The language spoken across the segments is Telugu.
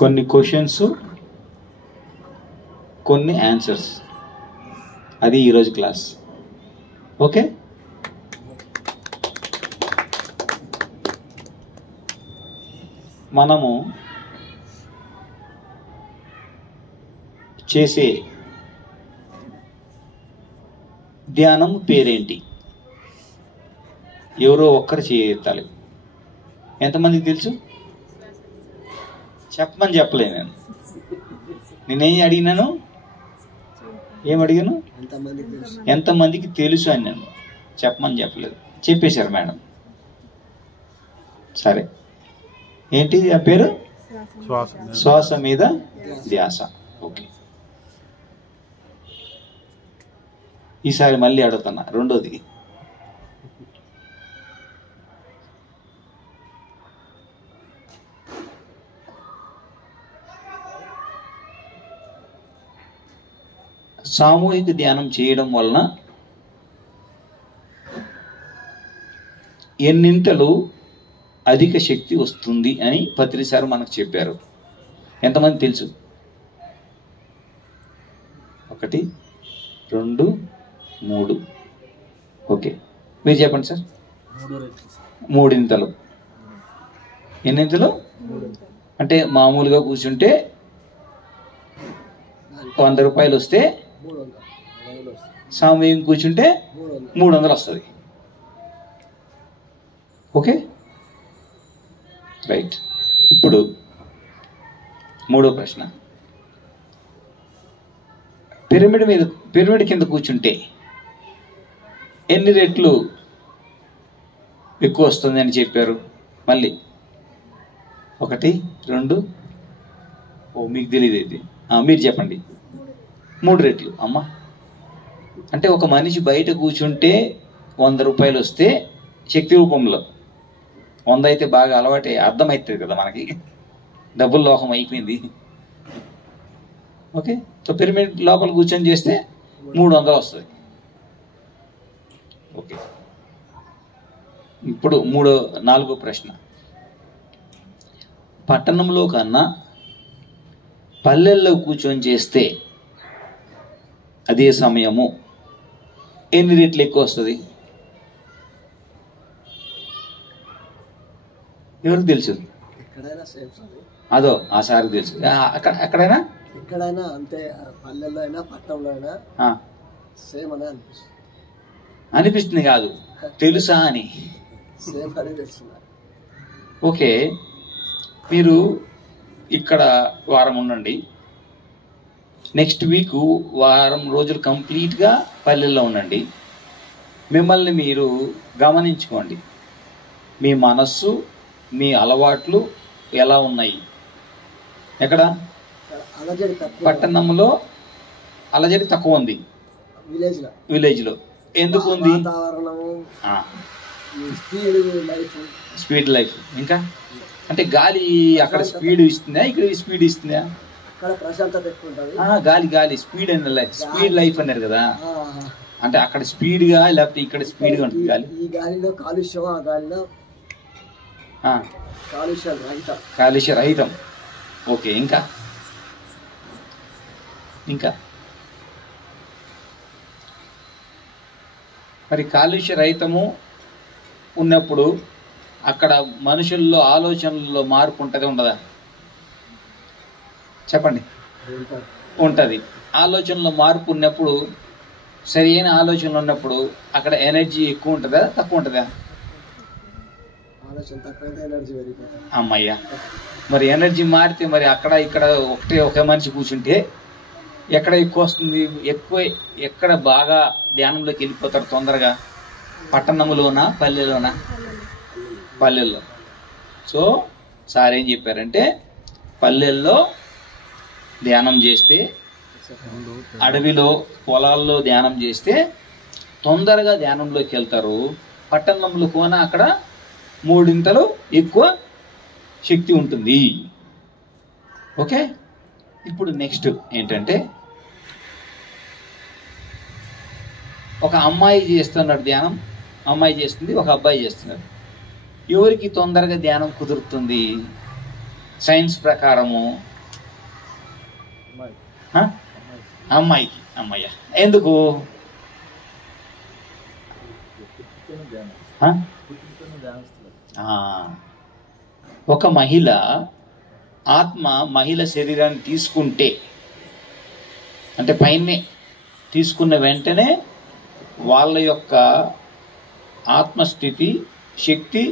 కొన్ని క్వశ్చన్స్, కొన్ని ఆన్సర్స్. అది ఈరోజు క్లాస్. ఓకే, మనము చేసే ధ్యానం పేరేంటి? ఎవరో ఒక్కరు చేయెత్తాలి. ఎంతమందికి తెలుసు? చెప్పమని చెప్పలే నేను. నేనేం అడిగినాను? ఏం అడిగాను? ఎంతమందికి తెలుసు అని నేను చెప్పమని చెప్పలేదు. చెప్పేశారు మేడం. సరే, ఏంటి ఆ పేరు? శ్వాస మీద ధ్యాస. ఓకే, ఈసారి మళ్ళీ అడుగుతున్నా. రెండోది, సామూహిక ధ్యానం చేయడం వలన ఎన్నింతలు అధిక శక్తి వస్తుంది అని పత్రిసారు మనకు చెప్పారు. ఎంతమంది తెలుసు? 1, 2, 3. ఓకే, మీరు చెప్పండి సార్. 3 ఇంతలు. ఎన్నింతలు? అంటే మామూలుగా కూర్చుంటే 100 రూపాయలు వస్తే సామూహికం కూర్చుంటే 300 వస్తుంది. Okay, right. ఇప్పుడు మూడో ప్రశ్న. పిరమిడ్ కింద కూర్చుంటే ఎన్ని రెట్లు ఎక్కువ వస్తుంది అని చెప్పారు? మళ్ళీ 1, 2. మీకు తెలియదు ఇది. మీరు చెప్పండి. 3 రెట్లు. అమ్మా, అంటే ఒక మనిషి బయట కూర్చుంటే 100 రూపాయలు వస్తే శక్తి రూపంలో 100 అయితే బాగా అలవాటే, అర్థమవుతుంది కదా మనకి. డబ్బుల లోకం అయిపోయింది. ఓకే, సో పిరమిడ్ లోపల కూర్చొని చేస్తే 300 వస్తుంది. ఓకే, ఇప్పుడు 4వ ప్రశ్న. పట్టణంలో కన్నా పల్లెల్లో కూర్చొని చేస్తే అదే సమయము ఎన్ని రెట్లు ఎక్కువ వస్తుంది? ఎవరికి తెలుసు? అదో ఆ సార్కి తెలుసు. ఎక్కడైనా అంతే, పల్లెల్లో అయినా పట్టణంలో అయినా సేమ్ అనే అనిపిస్తుంది. కాదు, తెలుసా అని. ఓకే, మీరు ఇక్కడ వారం ఉండండి. నెక్స్ట్ వీక్ వారం రోజులు కంప్లీట్గా పల్లెల్లో ఉండండి. మిమ్మల్ని మీరు గమనించుకోండి. మీ మనస్సు, మీ అలవాట్లు ఎలా ఉన్నాయి? ఎక్కడ? పట్టణంలో అలజడి తక్కువ ఉంది. విలేజ్లో ఎందుకు ఉంది? Speed life. ఇంకా అంటే గాలి అక్కడ స్పీడ్ ఇస్తుందా, ఇక్కడ స్పీడ్ ఇస్తుందా? గాలి స్పీడ్ అన్న స్పీడ్ లైఫ్ అన్నారు కదా. అంటే అక్కడ స్పీడ్గా లేకపోతే ఇక్కడ స్పీడ్గా ఉంటుంది గాలి. ఈ గాలిలో కాలుష్యం, ఆ గాలిలో కాలుష్య రహితం. ఓకే, ఇంకా మరి కాలుష్య రహితము ఉన్నప్పుడు అక్కడ మనుషుల్లో ఆలోచనల్లో మార్పు ఉంటుంది, ఉండదా? చెప్పండి. ఉంటుంది. ఆలోచనలో మార్పు ఉన్నప్పుడు, సరైన ఆలోచనలు ఉన్నప్పుడు అక్కడ ఎనర్జీ ఎక్కువ ఉంటుందా, తక్కువ ఉంటుందా? అమ్మయ్యా, మరి ఎనర్జీ మారితే మరి అక్కడ ఇక్కడ ఒకే మనిషి కూర్చుంటే ఎక్కడ ఎక్కువ వస్తుంది? ఎక్కడ బాగా ధ్యానంలోకి వెళ్ళిపోతారు తొందరగా? పట్టణంలోనా, పల్లెలోనా? పల్లెల్లో. సో సార్ ఏం చెప్పారంటే, పల్లెల్లో ధ్యానం చేస్తే, అడవిలో పొలాల్లో ధ్యానం చేస్తే తొందరగా ధ్యానంలోకి వెళ్తారు. పట్టణంలో కోన అక్కడ 3 ఇంతలు ఎక్కువ శక్తి ఉంటుంది. ఓకే, ఇప్పుడు నెక్స్ట్ ఏంటంటే, ఒక అమ్మాయి చేస్తున్నాడు ధ్యానం, అమ్మాయి చేస్తుంది, ఒక అబ్బాయి చేస్తున్నాడు. ఎవరికి తొందరగా ధ్యానం కుదురుతుంది? సైన్స్ ప్రకారము అమ్మాయికి. అమ్మయ్య, ఎందుకు? ఒక మహిళ ఆత్మ మహిళ శరీరాన్ని తీసుకుంటే, అంటే పైనే తీసుకున్న వెంటనే వాళ్ళ యొక్క ఆత్మస్థితి శక్తి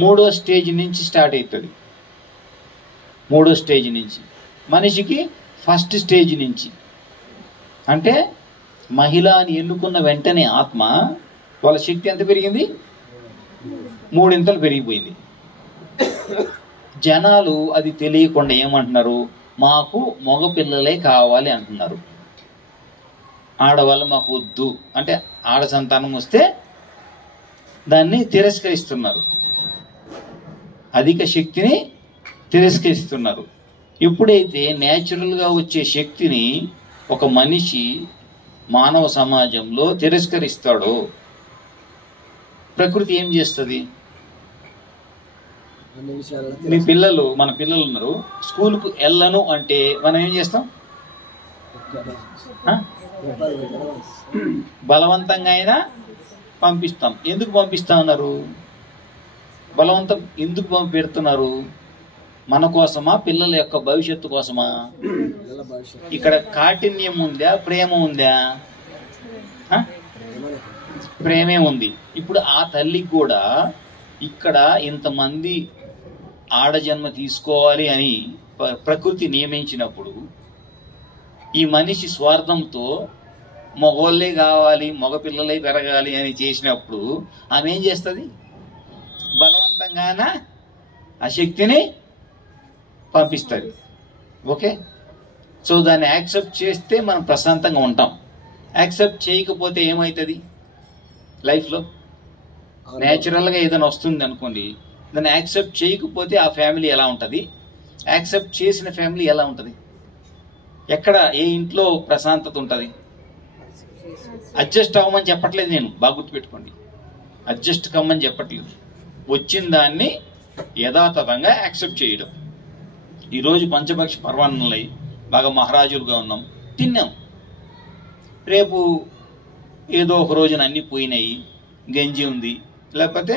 3వ స్టేజ్ నుంచి స్టార్ట్ అవుతుంది. 3వ స్టేజ్ నుంచి మనిషికి 1st స్టేజ్ నుంచి, అంటే మహిళ అని ఎన్నుకున్న వెంటనే ఆత్మ వాళ్ళ శక్తి ఎంత పెరిగింది? 3 పెరిగిపోయింది. జనాలు అది తెలియకుండా ఏమంటున్నారు? మాకు మగపిల్లలే కావాలి అంటున్నారు. ఆడవాళ్ళు మాకు వద్దు అంటే ఆడ సంతానం వస్తే దాన్ని తిరస్కరిస్తున్నారు. అధిక శక్తిని తిరస్కరిస్తున్నారు. ఎప్పుడైతే న్యాచురల్గా వచ్చే శక్తిని ఒక మనిషి మానవ సమాజంలో తిరస్కరిస్తాడో ప్రకృతి ఏం చేస్తుంది? మీ పిల్లలు, మన పిల్లలు ఉన్నారు, స్కూల్కు వెళ్ళను అంటే మనం ఏం చేస్తాం? బలవంతంగా అయినా పంపిస్తాం. ఎందుకు పంపిస్తా ఉన్నారు? బలవంతం ఎందుకు పెడుతున్నారు? మన కోసమా? పిల్లల యొక్క భవిష్యత్తు కోసమా? ఇక్కడ కాఠిన్యం ఉందా? ప్రేమ ఉందా? ప్రేమే ఉంది. ఇప్పుడు ఆ తల్లికి కూడా ఇక్కడ ఇంతమంది ఆడజన్మ తీసుకోవాలి అని ప్రకృతి నియమించినప్పుడు ఈ మనిషి స్వార్థంతో మగోళ్ళే కావాలి, మగపిల్లలే పెరగాలి అని చేసినప్పుడు ఆమె ఏం చేస్తుంది? బలవంతంగాన ఆ శక్తిని పంపిస్తుంది. ఓకే, సో దాన్ని యాక్సెప్ట్ చేస్తే మనం ప్రశాంతంగా ఉంటాం. యాక్సెప్ట్ చేయకపోతే ఏమవుతుంది? లైఫ్లో న్యాచురల్గా ఏదైనా వస్తుంది అనుకోండి, దాన్ని యాక్సెప్ట్ చేయకపోతే ఆ ఫ్యామిలీ ఎలా ఉంటుంది? యాక్సెప్ట్ చేసిన ఫ్యామిలీ ఎలా ఉంటుంది? ఎక్కడ, ఏ ఇంట్లో ప్రశాంతత ఉంటుంది? అడ్జస్ట్ అవ్వమని చెప్పట్లేదు నేను, బాగా గుర్తుపెట్టుకోండి. అడ్జస్ట్ కమ్మని చెప్పట్లేదు. వచ్చిన దాన్ని యథాతథంగా యాక్సెప్ట్ చేయడం. ఈరోజు పంచభక్ష పర్వాణంలో బాగా మహారాజులుగా ఉన్నాం, తిన్నాం. రేపు ఏదో ఒక రోజున అన్నీ పోయినాయి, గంజి ఉంది, లేకపోతే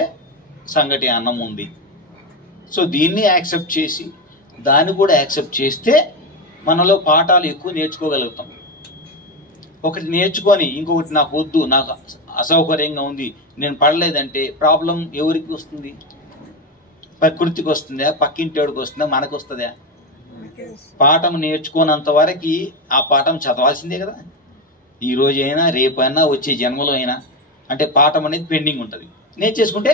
సంగటి అన్నం ఉంది. సో దీన్ని యాక్సెప్ట్ చేసి దాన్ని కూడా యాక్సెప్ట్ చేస్తే మనలో పాఠాలు ఎక్కువ నేర్చుకోగలుగుతాం. ఒకటి నేర్చుకొని ఇంకొకటి నాకు వద్దు, నాకు అసౌకర్యంగా ఉంది, నేను పడలేదంటే ప్రాబ్లం ఎవరికి వస్తుంది? ప్రకృతికి వస్తుందా? పక్కింటోడికి వస్తుందా? మనకు వస్తుందా? పాఠం నేర్చుకోనంత వరకు ఆ పాఠం చదవాల్సిందే కదా. ఈ రోజైనా రేపైనా వచ్చే జన్మలో అయినా, అంటే పాఠం అనేది పెండింగ్ ఉంటుంది. నేర్చేసుకుంటే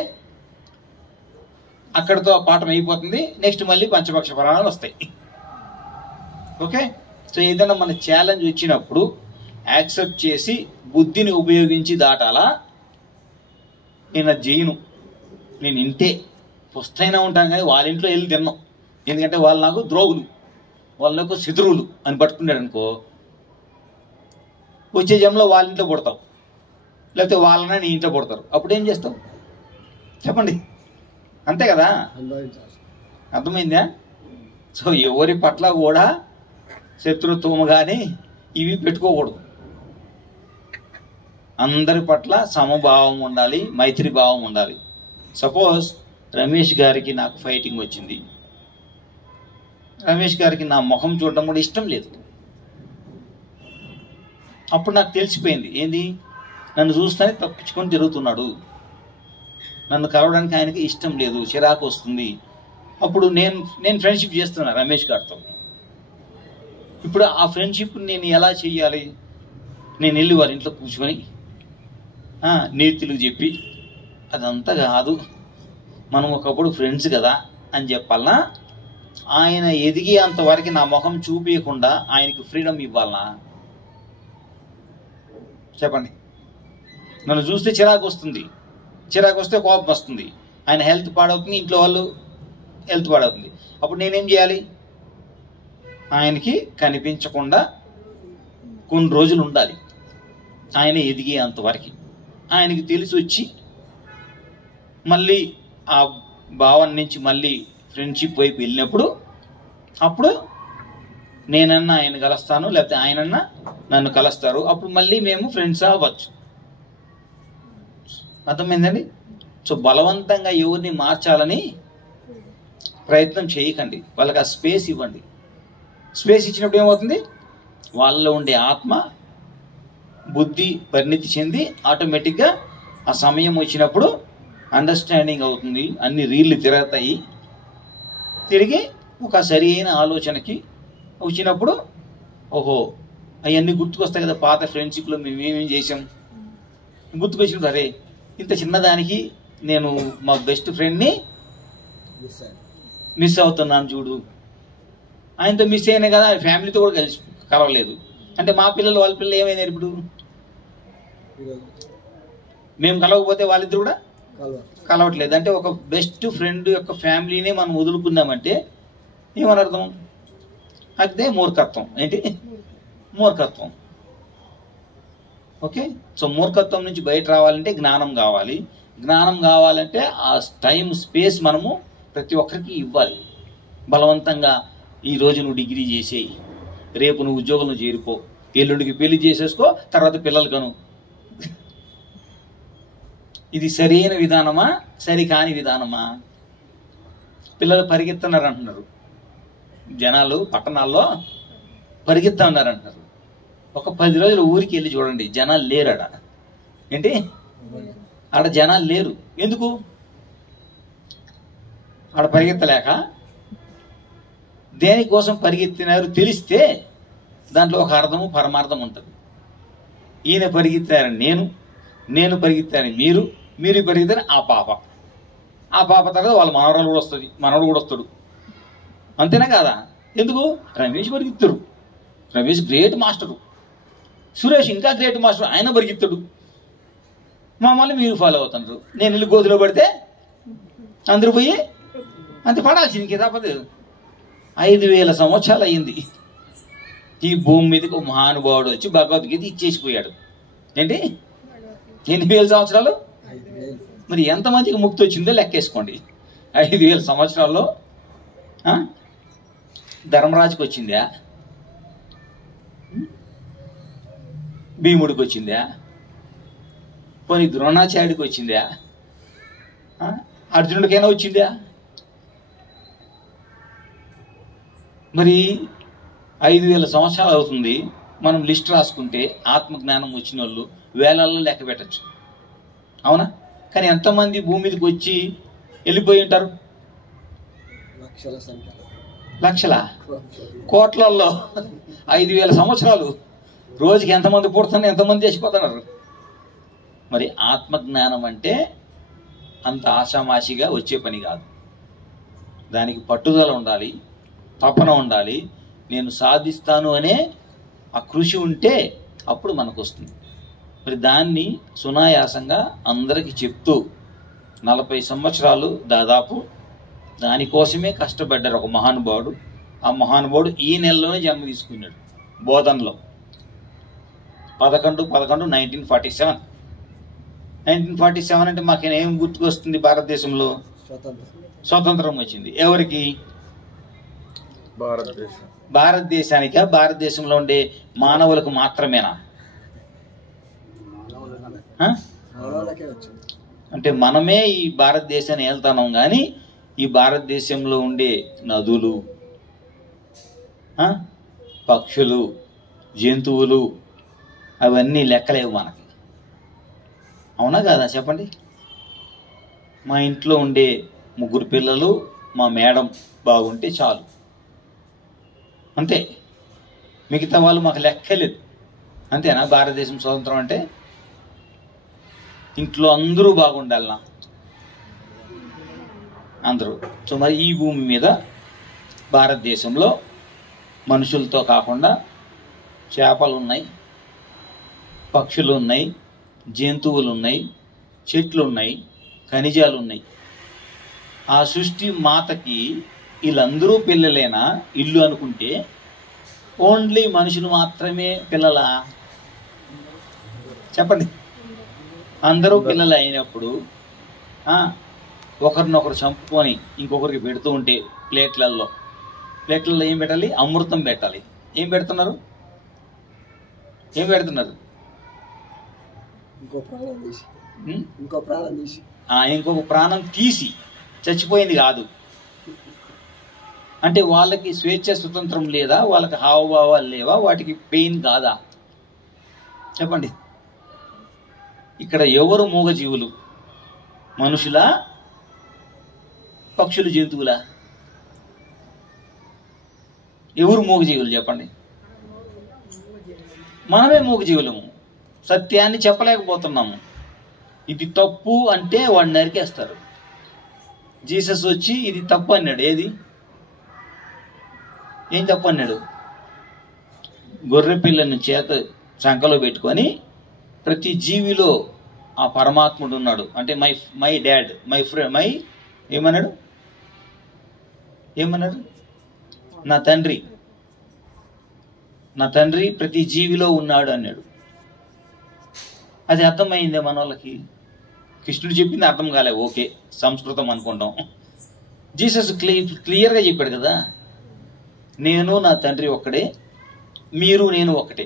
అక్కడితో ఆ పాఠం అయిపోతుంది. నెక్స్ట్ మళ్ళీ పంచపక్ష పురాణాలు వస్తాయి. ఓకే, సో ఏదైనా మన ఛాలెంజ్ వచ్చినప్పుడు యాక్సెప్ట్ చేసి బుద్ధిని ఉపయోగించి దాటాలా. నేను అది చేయను, నేను ఇంతే పుస్తైనా ఉంటాను కానీ వాళ్ళ ఇంట్లో వెళ్ళి తిన్నాం, ఎందుకంటే వాళ్ళు నాకు ద్రోగులు, వాళ్ళు నాకు శత్రువులు అని పట్టుకున్నాడు అనుకో, వచ్చే జన్మలో వాళ్ళ ఇంట్లో పుడతావు, లేకపోతే వాళ్ళనే నీ ఇంట్లో పుడతారు. అప్పుడు ఏం చేస్తావు చెప్పండి? అంతే కదా, అర్థమైందా? సో ఎవరి పట్ల కూడా శత్రుత్వం కానీ ఇవి పెట్టుకోకూడదు. అందరి పట్ల సమభావం ఉండాలి, మైత్రి భావం ఉండాలి. సపోజ్ రమేష్ గారికి నాకు ఫైటింగ్ వచ్చింది, రమేష్ గారికి నా ముఖం చూడడం కూడా ఇష్టం లేదు. అప్పుడు నాకు తెలిసిపోయింది, ఏంది, నన్ను చూస్తేనే తప్పించుకొని తిరుగుతున్నాడు, నన్ను కలవడానికి ఆయనకి ఇష్టం లేదు, చిరాకు వస్తుంది. అప్పుడు నేను ఫ్రెండ్షిప్ చేస్తున్నా రమేష్ గారితో. ఇప్పుడు ఆ ఫ్రెండ్షిప్ నేను ఎలా చెయ్యాలి? నేను వెళ్ళి వారి ఇంట్లో కూర్చొని నీతులు చెప్పి అదంతా కాదు, మనం ఒకప్పుడు ఫ్రెండ్స్ కదా అని చెప్పాలనా? ఆయన ఎదిగే అంతవరకు నా ముఖం చూపించకుండా ఆయనకి ఫ్రీడమ్ ఇవ్వాలనా? చెప్పండి. నన్ను చూస్తే చిరాకు వస్తుంది, చిరాకు వస్తే కోపం వస్తుంది, ఆయన హెల్త్ పాడవుతుంది, ఇంట్లో వాళ్ళు హెల్త్ పాడవుతుంది. అప్పుడు నేనేం చేయాలి? ఆయనకి కనిపించకుండా కొన్ని రోజులు ఉండాలి, ఆయన ఎదిగే అంతవరకు. ఆయనకి తెలిసి వచ్చి మళ్ళీ ఆ భావం నుంచి మళ్ళీ ఫ్రెండ్షిప్ వైపు వెళ్ళినప్పుడు అప్పుడు నేనన్నా ఆయన కలుస్తాను, లేకపోతే ఆయనన్నా నన్ను కలుస్తారు. అప్పుడు మళ్ళీ మేము ఫ్రెండ్స్ అవ్వచ్చు. అర్థమైందండి? సో బలవంతంగా ఎవరిని మార్చాలని ప్రయత్నం చేయకండి. వాళ్ళకి ఆ స్పేస్ ఇవ్వండి. స్పేస్ ఇచ్చినప్పుడు ఏమవుతుంది? వాళ్ళలో ఉండే ఆత్మ బుద్ధి పరిణితి చెంది ఆటోమేటిక్గా ఆ సమయం వచ్చినప్పుడు అండర్స్టాండింగ్ అవుతుంది. అన్ని రీళ్లు తిరుగుతాయి. తిరిగి ఒక సరి అయిన ఆలోచనకి వచ్చినప్పుడు ఓహో అవన్నీ గుర్తుకొస్తాయి కదా, పాత ఫ్రెండ్షిప్లో మేము ఏమేమి చేసాం గుర్తుకొచ్చినప్పుడు, అరే ఇంత చిన్నదానికి నేను మా బెస్ట్ ఫ్రెండ్ని మిస్ అవుతున్నాను చూడు, ఆయనతో మిస్ అయినా కదా ఫ్యామిలీతో కూడా కలిసి కలవలేదు అంటే మా పిల్లలు వాళ్ళ పిల్లలు ఏమైనారు ఇప్పుడు? మేము కలవకపోతే వాళ్ళిద్దరు కూడా కలవట్లేదు. అంటే ఒక బెస్ట్ ఫ్రెండ్ యొక్క ఫ్యామిలీనే మనం వదులుకున్నామంటే ఏమని అర్థం? అదే మూర్ఖత్వం. ఏంటి మూర్ఖత్వం? ఓకే. సో మూర్ఖత్వం నుంచి బయట రావాలంటే జ్ఞానం కావాలి. జ్ఞానం కావాలంటే ఆ టైం స్పేస్ మనము ప్రతి ఒక్కరికి ఇవ్వాలి. బలవంతంగా ఈరోజు నువ్వు డిగ్రీ చేసేయి, రేపు నువ్వు ఉద్యోగంలో చేరిపో, ఎల్లుండికి పెళ్లి చేసేసుకో, తర్వాత పిల్లలు కను. ఇది సరైన విధానమా సరికాని విధానమా? పిల్లలు పరిగెత్తన్నారు అంటున్నారు, జనాలు పట్టణాల్లో పరిగెత్తా ఉన్నారు అంటున్నారు. ఒక 10 రోజులు ఊరికి వెళ్ళి చూడండి, జనాలు లేరడ. ఏంటి ఆడ జనాలు లేరు. ఎందుకు? ఆడ పరిగెత్తలేక. దేనికోసం పరిగెత్తినారు తెలిస్తే దాంట్లో ఒక అర్థము పరమార్థం ఉంటుంది. ఈయన పరిగెత్తారని నేను పరిగెత్తారని మీరు పరిగెత్తారని ఆ పాప తర్వాత వాళ్ళ మనవరాలు కూడా వస్తుంది, మనవడు కూడా వస్తాడు. అంతేనా కాదా? ఎందుకు? రమేష్ పరిగెత్తారు, రమేష్ గ్రేట్ మాస్టరు, సురేష్ ఇంకా గ్రేట్ మాస్టర్, ఆయన పరిగెత్తాడు, మమ్మల్ని మీరు ఫాలో అవుతున్నారు. నేను వెళ్ళి గోతులో పడితే అందరూ పోయి అంత పడాల్సింది. ఇంకే తప్పదు. 5000 సంవత్సరాలు అయ్యింది ఈ భూమి మీదకి ఒక మహానుభావుడు వచ్చి భగవద్గీత ఇచ్చేసిపోయాడు. ఏంటి 8000 సంవత్సరాలు? మరి ఎంతమందికి ముక్తి వచ్చిందో లెక్కేసుకోండి. 5000 సంవత్సరాల్లో ధర్మరాజుకి వచ్చిందా? భీముడికి వచ్చిందా? పోనీ ద్రోణాచార్యుడికి వచ్చిందా? అర్జునుడికైనా వచ్చిందా? మరి 5000 సంవత్సరాలు అవుతుంది. మనం లిస్ట్ రాసుకుంటే ఆత్మజ్ఞానం వచ్చిన వాళ్ళు వేలల్లో లెక్క పెట్టచ్చు. అవునా? కానీ ఎంతమంది భూమి మీదకి వచ్చి వెళ్ళిపోయి ఉంటారు? లక్షల కోట్లల్లో 5000 సంవత్సరాలు. రోజుకి ఎంతమంది పుడుతున్నారు, ఎంతమంది చచ్చిపోతున్నారు? మరి ఆత్మజ్ఞానం అంటే అంత ఆషామాషిగా వచ్చే పని కాదు. దానికి పట్టుదల ఉండాలి, తపన ఉండాలి. నేను సాధిస్తాను అనే ఆ కృషి ఉంటే అప్పుడు మనకు వస్తుంది. మరి దాన్ని సునాయాసంగా అందరికీ చెప్తూ 40 సంవత్సరాలు దాదాపు దానికోసమే కష్టపడ్డారు ఒక మహానుభావుడు. ఆ మహానుభావుడు ఈ నెలలోనే జన్మ తీసుకున్నాడు, బోధనలో. 11/11/1947. 1947 అంటే మాకేం గుర్తుకొస్తుంది? భారతదేశంలో స్వతంత్రం వచ్చింది. ఎవరికి? భారతదేశానికా? భారతదేశంలో ఉండే మానవులకు మాత్రమేనా? అంటే మనమే ఈ భారతదేశాన్ని వెళ్తున్నాం, కానీ ఈ భారతదేశంలో ఉండే నదులు, పక్షులు, జంతువులు అవన్నీ లెక్కలేవు మనకి. అవునా కాదా చెప్పండి? మా ఇంట్లో ఉండే 3 పిల్లలు, మా మేడం బాగుంటే చాలు, అంతే. మిగతా వాళ్ళు మాకు లెక్కలేదు. అంతేనా భారతదేశం స్వతంత్రం అంటే? ఇంట్లో అందరూ బాగుండాలనా? అందరూ. సో మరి ఈ భూమి మీద భారతదేశంలో మనుషులతో కాకుండా చేపలు ఉన్నాయి, పక్షులు ఉన్నాయి, జంతువులు ఉన్నాయి, చెట్లు ఉన్నాయి, ఖనిజాలు ఉన్నాయి. ఆ సృష్టి మాతకి వీళ్ళందరూ పిల్లలేనా ఇల్లు అనుకుంటే ఓన్లీ మనుషులు మాత్రమే పిల్లలా? చెప్పండి. అందరూ పిల్లలు అయినప్పుడు ఒకరినొకరు చంపుకొని ఇంకొకరికి పెడుతూ ఉంటే ప్లేట్లలో ప్లేట్లలో ఏం పెట్టాలి? అమృతం పెట్టాలి. ఏం పెడుతున్నారు? ఏం పెడుతున్నారు? ఇంకొక ప్రాణం తీసి, చచ్చిపోయింది కాదు. అంటే వాళ్ళకి స్వేచ్ఛ స్వతంత్రం లేదా? వాళ్ళకి హావభావాలు లేవా? వాటికి పెయిన్ కాదా? చెప్పండి. ఇక్కడ ఎవరు మూగజీవులు? మనుషులా, పక్షులు, జంతువులా? ఎవరు మూగజీవులు చెప్పండి? మనమే మూగజీవులము. సత్యాన్ని చెప్పలేకపోతున్నాము. ఇది తప్పు అంటే వాడిని నరికేస్తారు. జీసస్ వచ్చి ఇది తప్పు అన్నాడు. ఏది? ఏం తప్పు అన్నాడు? గొర్రె పిల్లని చేత సంకలో పెట్టుకొని ప్రతి జీవిలో ఆ పరమాత్ముడు ఉన్నాడు. అంటే మై డాడ్, మై ఫ్రెండ్, ఏమన్నాడు? నా తండ్రి ప్రతి జీవిలో ఉన్నాడు అన్నాడు. అది అర్థమైందే మన వాళ్ళకి? కృష్ణుడు చెప్పింది అర్థం కాలే, ఓకే, సంస్కృతం అనుకుంటాం. జీసస్ క్లియర్గా చెప్పాడు కదా, నేను నా తండ్రి ఒక్కడే, మీరు నేను ఒక్కటే,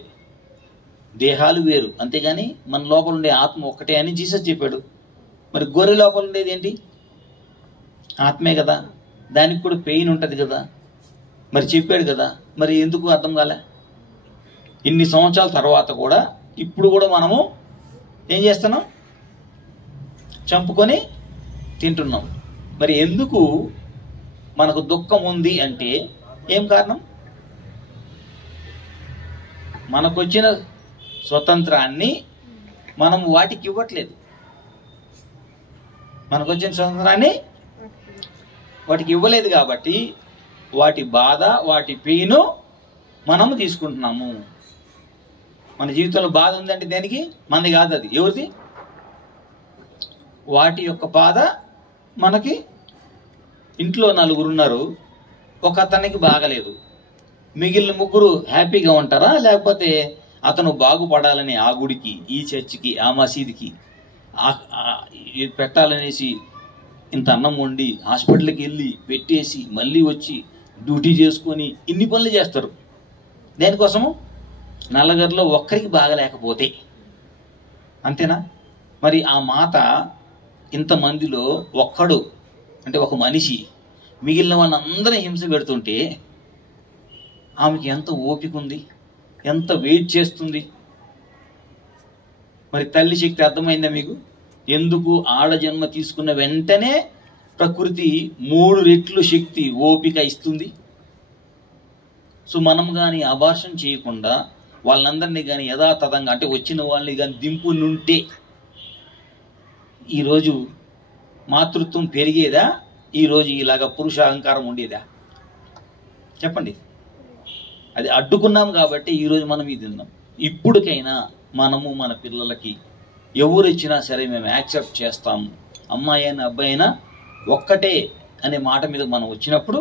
దేహాలు వేరు, అంతేగాని మన లోపల ఉండే ఆత్మ ఒక్కటే అని జీసస్ చెప్పాడు. మరి గొర్రె లోపల ఉండేది ఏంటి? ఆత్మే కదా, దానికి కూడా పెయిన్ ఉంటుంది కదా. మరి చెప్పాడు కదా, మరి ఎందుకు అర్థం కాలే? ఇన్ని సంవత్సరాల తర్వాత కూడా ఇప్పుడు కూడా మనము ఏం చేస్తున్నాం? చంపుకొని తింటున్నాం. మరి ఎందుకు మనకు దుఃఖం ఉంది అంటే ఏం కారణం? మనకొచ్చిన స్వతంత్రాన్ని మనం వాటికి ఇవ్వట్లేదు. మనకొచ్చిన స్వతంత్రాన్ని వాటికి ఇవ్వలేదు కాబట్టి వాటి బాధ, వాటి పెయిన్ మనము తీసుకుంటున్నాము. మన జీవితంలో బాధ ఉందంటే దేనికి? మనది కాదు, అది ఎవరిది? వాటి యొక్క బాధ మనకి. ఇంట్లో 4 ఉన్నారు, ఒక అతనికి బాగలేదు, మిగిలిన 3 హ్యాపీగా ఉంటారా? లేకపోతే అతను బాగుపడాలని ఆ గుడికి, ఈ చర్చికి, ఆ మసీదుకి పెట్టాలనేసి ఇంత అన్నం వండి హాస్పిటల్కి వెళ్ళి పెట్టేసి మళ్ళీ వచ్చి డ్యూటీ చేసుకొని ఇన్ని పనులు చేస్తారు. దేనికోసము? నల్లగరిలో ఒక్కరికి బాగలేకపోతే. అంతేనా? మరి ఆ మాత ఇంతమందిలో ఒక్కడు అంటే ఒక మనిషి మిగిలిన వాళ్ళందరూ హింస పెడుతుంటే ఆమెకి ఎంత ఓపిక ఉంది, ఎంత వెయిట్ చేస్తుంది. మరి తల్లి శక్తి అర్థమైందా మీకు? ఎందుకు ఆడజన్మ తీసుకున్న వెంటనే ప్రకృతి 3 రెట్లు శక్తి, ఓపిక ఇస్తుంది. సో మనం కానీ అబార్షన్ చేయకుండా వాళ్ళందరినీ కానీ యథాతథంగా, అంటే వచ్చిన వాళ్ళని కానీ దింపునుంటే ఈరోజు మాతృత్వం పెరిగేదా? ఈరోజు ఇలాగ పురుష అహంకారం ఉండేదా? చెప్పండి. అది అడ్డుకున్నాం కాబట్టి ఈరోజు మనం ఇది ఉన్నాం. ఇప్పటికైనా మనము మన పిల్లలకి ఎవరు ఇచ్చినా సరే మేము యాక్సెప్ట్ చేస్తాము. అమ్మాయి అయినా అబ్బాయి అయినా ఒక్కటే అనే మాట మీద మనం వచ్చినప్పుడు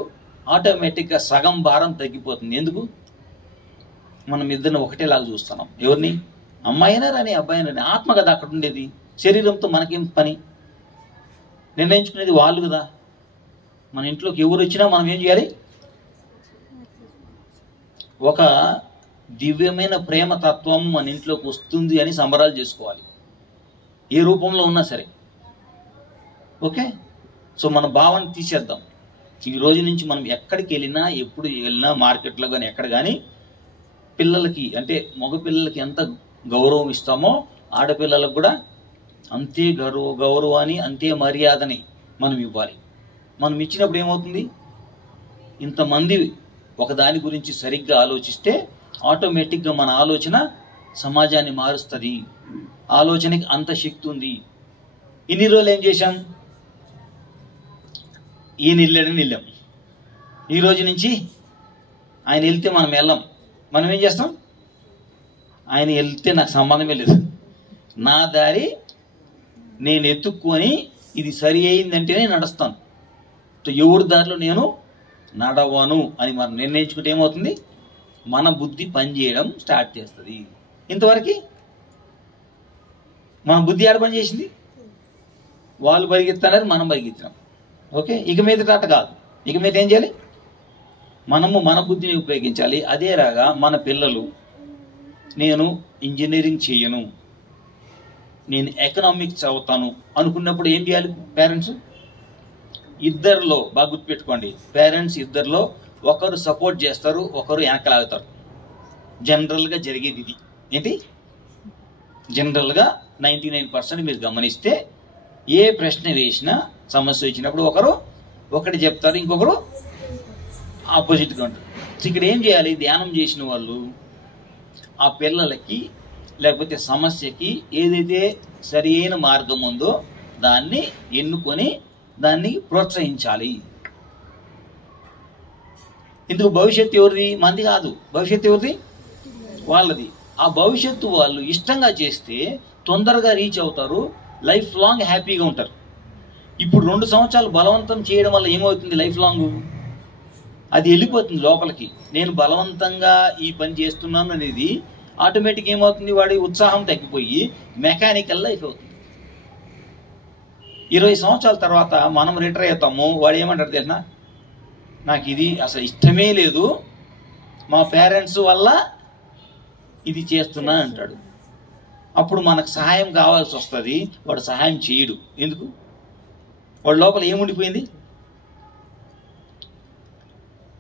ఆటోమేటిక్గా సగం భారం తగ్గిపోతుంది. ఎందుకు? మనం ఇద్దరిని ఒకటేలాగా చూస్తున్నాం. ఎవరిని? అమ్మాయి అయినా రాని, అబ్బాయి అయినా రాని, ఆత్మ కదా అక్కడ ఉండేది. శరీరంతో మనకేం పని? నిర్ణయించుకునేది వాళ్ళు కదా. మన ఇంట్లోకి ఎవరు వచ్చినా మనం ఏం చేయాలి? ఒక దివ్యమైన ప్రేమ తత్వం మన ఇంట్లోకి వస్తుంది అని సంబరాలు చేసుకోవాలి, ఏ రూపంలో ఉన్నా సరే. ఓకే, సో మన భావన తీసేద్దాం. ఈ రోజు నుంచి మనం ఎక్కడికి వెళ్ళినా, ఎప్పుడు వెళ్ళినా, మార్కెట్లో కానీ ఎక్కడ కానీ పిల్లలకి, అంటే మగపిల్లలకి ఎంత గౌరవం ఇస్తామో ఆడపిల్లలకు కూడా అంతే గౌరవాన్ని, అంతే మర్యాదని మనం ఇవ్వాలి. మనం ఇచ్చినప్పుడు ఏమవుతుంది? ఇంతమంది ఒకదాని గురించి సరిగ్గా ఆలోచిస్తే ఆటోమేటిక్గా మన ఆలోచన సమాజాన్ని మారుస్తుంది. ఆలోచనకి అంత శక్తి ఉంది. ఇన్ని రోజులు ఏం చేశాం? ఈయన వెళ్ళాడని వెళ్ళాం. ఈ రోజు నుంచి ఆయన వెళ్తే మనం వెళ్ళాం. మనం ఏం చేస్తాం? ఆయన వెళ్తే నాకు సంబంధమే లేదు, నా దారి నేను ఎత్తుక్కొని ఇది సరి అయిందంటేనే నడుస్తాను, ఎవరి దారిలో నేను నడవను అని మనం నిర్ణయించుకుంటే ఏమవుతుంది? మన బుద్ధి పనిచేయడం స్టార్ట్ చేస్తుంది. ఇంతవరకు మన బుద్ధి ఆడ పని చేసింది? వాళ్ళు పరిగెత్తాలని మనం పరిగెత్తినాం. ఓకే, ఇక మీద అట్ట కాదు. ఇక మీద ఏం చేయాలి? మనము మన బుద్ధిని ఉపయోగించాలి. అదే రాగా మన పిల్లలు నేను ఇంజనీరింగ్ చేయను, నేను ఎకనామిక్స్ చదువుతాను అనుకున్నప్పుడు ఏం చేయాలి? పేరెంట్స్ ఇద్దరిలో బాగా గుర్తుపెట్టుకోండి, పేరెంట్స్ ఇద్దరిలో ఒకరు సపోర్ట్ చేస్తారు, ఒకరు వెనకలాగుతారు. జనరల్గా జరిగేది ఇది. ఏంటి? జనరల్గా 99% మీరు గమనిస్తే ఏ ప్రశ్న వేసినా సమస్య వచ్చినప్పుడు ఒకటి చెప్తారు, ఇంకొకరు ఆపోజిట్గా ఉంటారు. ఇక్కడ ఏం చేయాలి? ధ్యానం చేసిన వాళ్ళు ఆ పిల్లలకి లేకపోతే సమస్యకి ఏదైతే సరి అయిన మార్గం ఉందో దాన్ని ఎన్నుకొని దాన్ని ప్రోత్సహించాలి. ఇందుకు భవిష్యత్తు ఎవరిది? మంది కాదు. భవిష్యత్తు ఎవరిది? వాళ్ళది. ఆ భవిష్యత్తు వాళ్ళు ఇష్టంగా చేస్తే తొందరగా రీచ్ అవుతారు, లైఫ్ లాంగ్ హ్యాపీగా ఉంటారు. ఇప్పుడు 2 సంవత్సరాలు బలవంతం చేయడం వల్ల ఏమవుతుంది? లైఫ్ లాంగ్ అది వెళ్ళిపోతుంది లోపలికి. నేను బలవంతంగా ఈ పని చేస్తున్నాను అనేది ఆటోమేటిక్ ఏమవుతుంది? వాడి ఉత్సాహం తగ్గిపోయి మెకానికల్ లైఫ్ అవుతుంది. 20 సంవత్సరాల తర్వాత మనం రిటైర్ అవుతాము, వాడు ఏమంటారు తెలిసిన? నాకు ఇది అసలు ఇష్టమే లేదు, మా పేరెంట్స్ వల్ల ఇది చేస్తున్నా అంటాడు. అప్పుడు మనకు సహాయం కావాల్సి వస్తుంది, వాడు సహాయం చేయడు. ఎందుకు? వాడి లోపల ఏముండిపోయింది?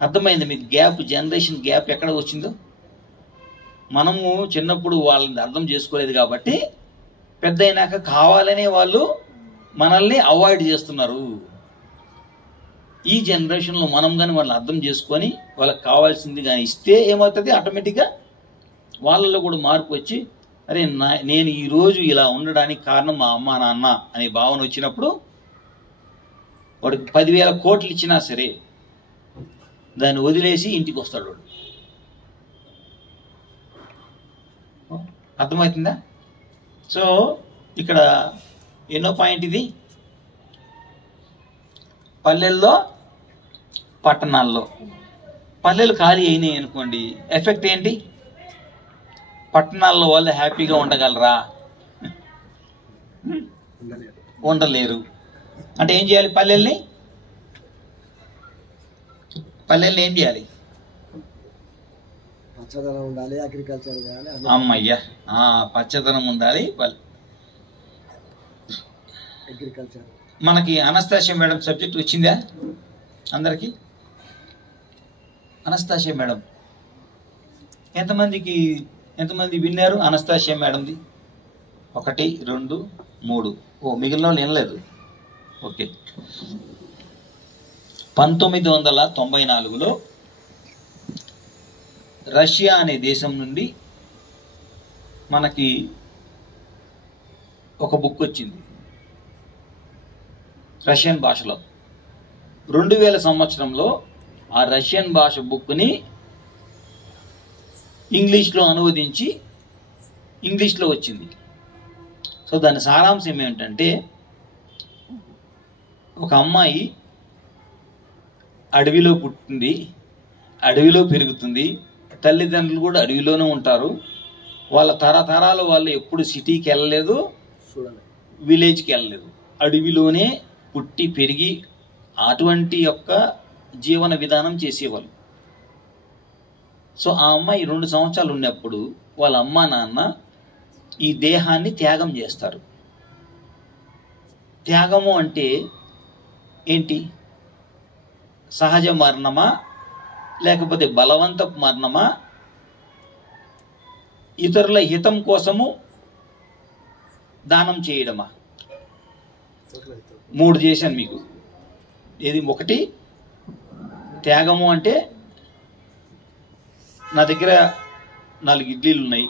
అర్థమైంది మీకు? గ్యాప్, జనరేషన్ గ్యాప్ ఎక్కడ వచ్చిందో. మనము చిన్నప్పుడు వాళ్ళని అర్థం చేసుకోలేదు కాబట్టి పెద్ద అయినాక కావాలనే వాళ్ళు మనల్ని అవాయిడ్ చేస్తున్నారు. ఈ జనరేషన్లో మనం కానీ వాళ్ళని అర్థం చేసుకొని వాళ్ళకి కావాల్సింది కానీ ఇస్తే ఏమవుతుంది? ఆటోమేటిక్గా వాళ్ళలో కూడా మార్పు వచ్చి, అరే నేను ఈరోజు ఇలా ఉండడానికి కారణం మా అమ్మ నాన్న అనే భావన వచ్చినప్పుడు వాడికి 10,000 కోట్లు ఇచ్చినా సరే దాన్ని వదిలేసి ఇంటికి వస్తాడు వాడు. అర్థమవుతుందా? సో ఇక్కడ ఎన్నో పాయింట్ ఇది? పల్లెల్లో పట్టణాల్లో. పల్లెలు ఖాళీ అయినాయి అనుకోండి, ఎఫెక్ట్ ఏంటి? పట్టణాల్లో వాళ్ళు హ్యాపీగా ఉండగలరా? ఉండలేరు. అంటే ఏం చేయాలి? పల్లెల్ని ఏం చేయాలి? పచ్చదనం ఉండాలి, అగ్రికల్చర్ చేయాలి. అమ్మయ్యా, పచ్చదనం ఉండాలి, అగ్రికల్చర్. మనకి అనస్తాసియా మేడం సబ్జెక్ట్ వచ్చిందా అందరికి? అనస్తాసియా మేడం ఎంతమంది విన్నారు? అనస్తాసియా మేడంది 1, 2, 3. మిగిలిన వాళ్ళు వినలేదు. ఓకే. 1994లో రష్యా అనే దేశం నుండి మనకి ఒక బుక్ వచ్చింది రష్యన్ భాషలో. 2000 సంవత్సరంలో ఆ రష్యన్ భాష బుక్ని ఇంగ్లీష్లో అనువదించి ఇంగ్లీష్లో వచ్చింది. సో దాని సారాంశం ఏమిటంటే, ఒక అమ్మాయి అడవిలో పుట్టింది, అడవిలో పెరుగుతుంది, తల్లిదండ్రులు కూడా అడవిలోనే ఉంటారు, వాళ్ళ తరతరాలు వాళ్ళు ఎప్పుడు సిటీకి వెళ్ళలేదు, విలేజ్కి వెళ్ళలేదు, అడవిలోనే పుట్టి పెరిగి అటువంటి యొక్క జీవన విధానం చేసేవాళ్ళు. సో ఆ అమ్మాయి 2 సంవత్సరాలు ఉన్నప్పుడు వాళ్ళ అమ్మా నాన్న ఈ దేహాన్ని త్యాగం చేస్తారు. త్యాగము అంటే ఏంటి? సహజ మరణమా, లేకపోతే బలవంతపు మరణమా, ఇతరుల హితం కోసము దానం చేయడమా? 3 చేశాను మీకు. ఏది? 1 త్యాగము అంటే నా దగ్గర 4 ఇడ్లీలు ఉన్నాయి.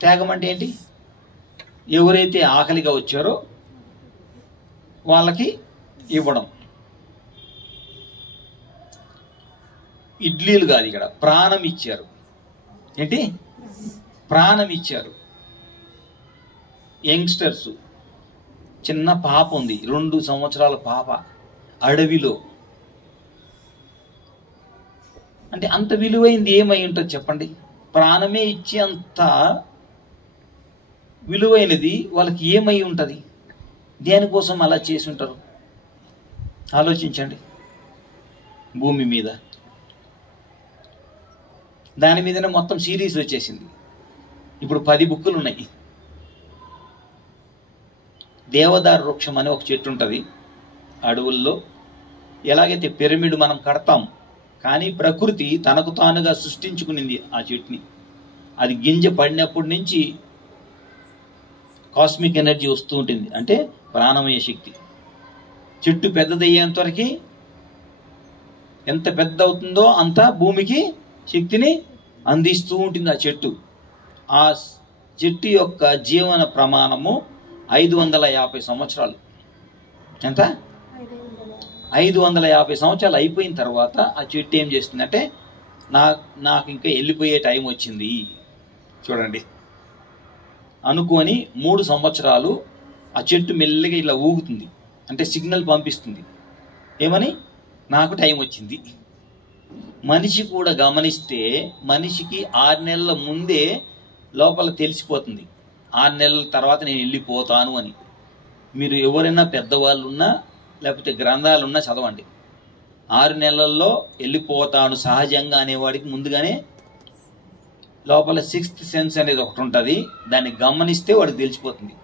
త్యాగం అంటే ఏంటి? ఎవరైతే ఆకలిగా వచ్చారో వాళ్ళకి ఇవ్వడం. ఇడ్లీలు కాదు, ఇక్కడ ప్రాణం ఇచ్చారు. ఏంటి? ప్రాణం ఇచ్చారు. యంగ్స్టర్స్, చిన్న పాప ఉంది, 2 సంవత్సరాల పాప అడవిలో. అంటే అంత విలువైంది ఏమై ఉంటుంది చెప్పండి? ప్రాణమే ఇచ్చి అంత విలువైనది వాళ్ళకి ఏమై ఉంటుంది? దేనికోసం అలా చేసి ఉంటారు? ఆలోచించండి. భూమి మీద. దాని మీదనే మొత్తం సిరీస్ వచ్చేసింది. ఇప్పుడు 10 బుక్కులు ఉన్నాయి. దేవదారు వృక్షం అనే ఒక చెట్టు ఉంటుంది అడవుల్లో. ఎలాగైతే పిరమిడ్ మనం కడతాం, కానీ ప్రకృతి తనకు తానుగా సృష్టించుకునింది ఆ చెట్టుని. అది గింజ పడినప్పటి నుంచి కాస్మిక్ ఎనర్జీ వస్తూ ఉంటుంది, అంటే ప్రాణమయ శక్తి. చెట్టు పెద్దదయ్యేంత వరకు ఎంత పెద్ద అవుతుందో అంత భూమికి శక్తిని అందిస్తూ ఉంటుంది ఆ చెట్టు. ఆ చెట్టు యొక్క జీవన ప్రమాణము 550 సంవత్సరాలు. ఎంత? 550 సంవత్సరాలు అయిపోయిన తర్వాత ఆ చెట్టు ఏం చేస్తుందంటే, నాకు ఇంకా వెళ్ళిపోయే టైం వచ్చింది చూడండి అనుకొని 3 సంవత్సరాలు ఆ చెట్టు మెల్లగా ఇలా ఊగుతుంది. అంటే సిగ్నల్ పంపిస్తుంది. ఏమని? నాకు టైం వచ్చింది. మనిషి కూడా గమనిస్తే మనిషికి 6 నెలల ముందే లోపల తెలిసిపోతుంది, 6 నెలల తర్వాత నేను వెళ్ళిపోతాను అని. మీరు ఎవరైనా పెద్దవాళ్ళు ఉన్నా లేకపోతే గ్రంథాలున్నా చదవండి. 6 నెలల్లో వెళ్ళిపోతాను సహజంగా అనేవాడికి ముందుగానే లోపల 6th సెన్స్ అనేది ఒకటి ఉంటుంది. దాన్ని గమనిస్తే వాడికి తెలిసిపోతుంది.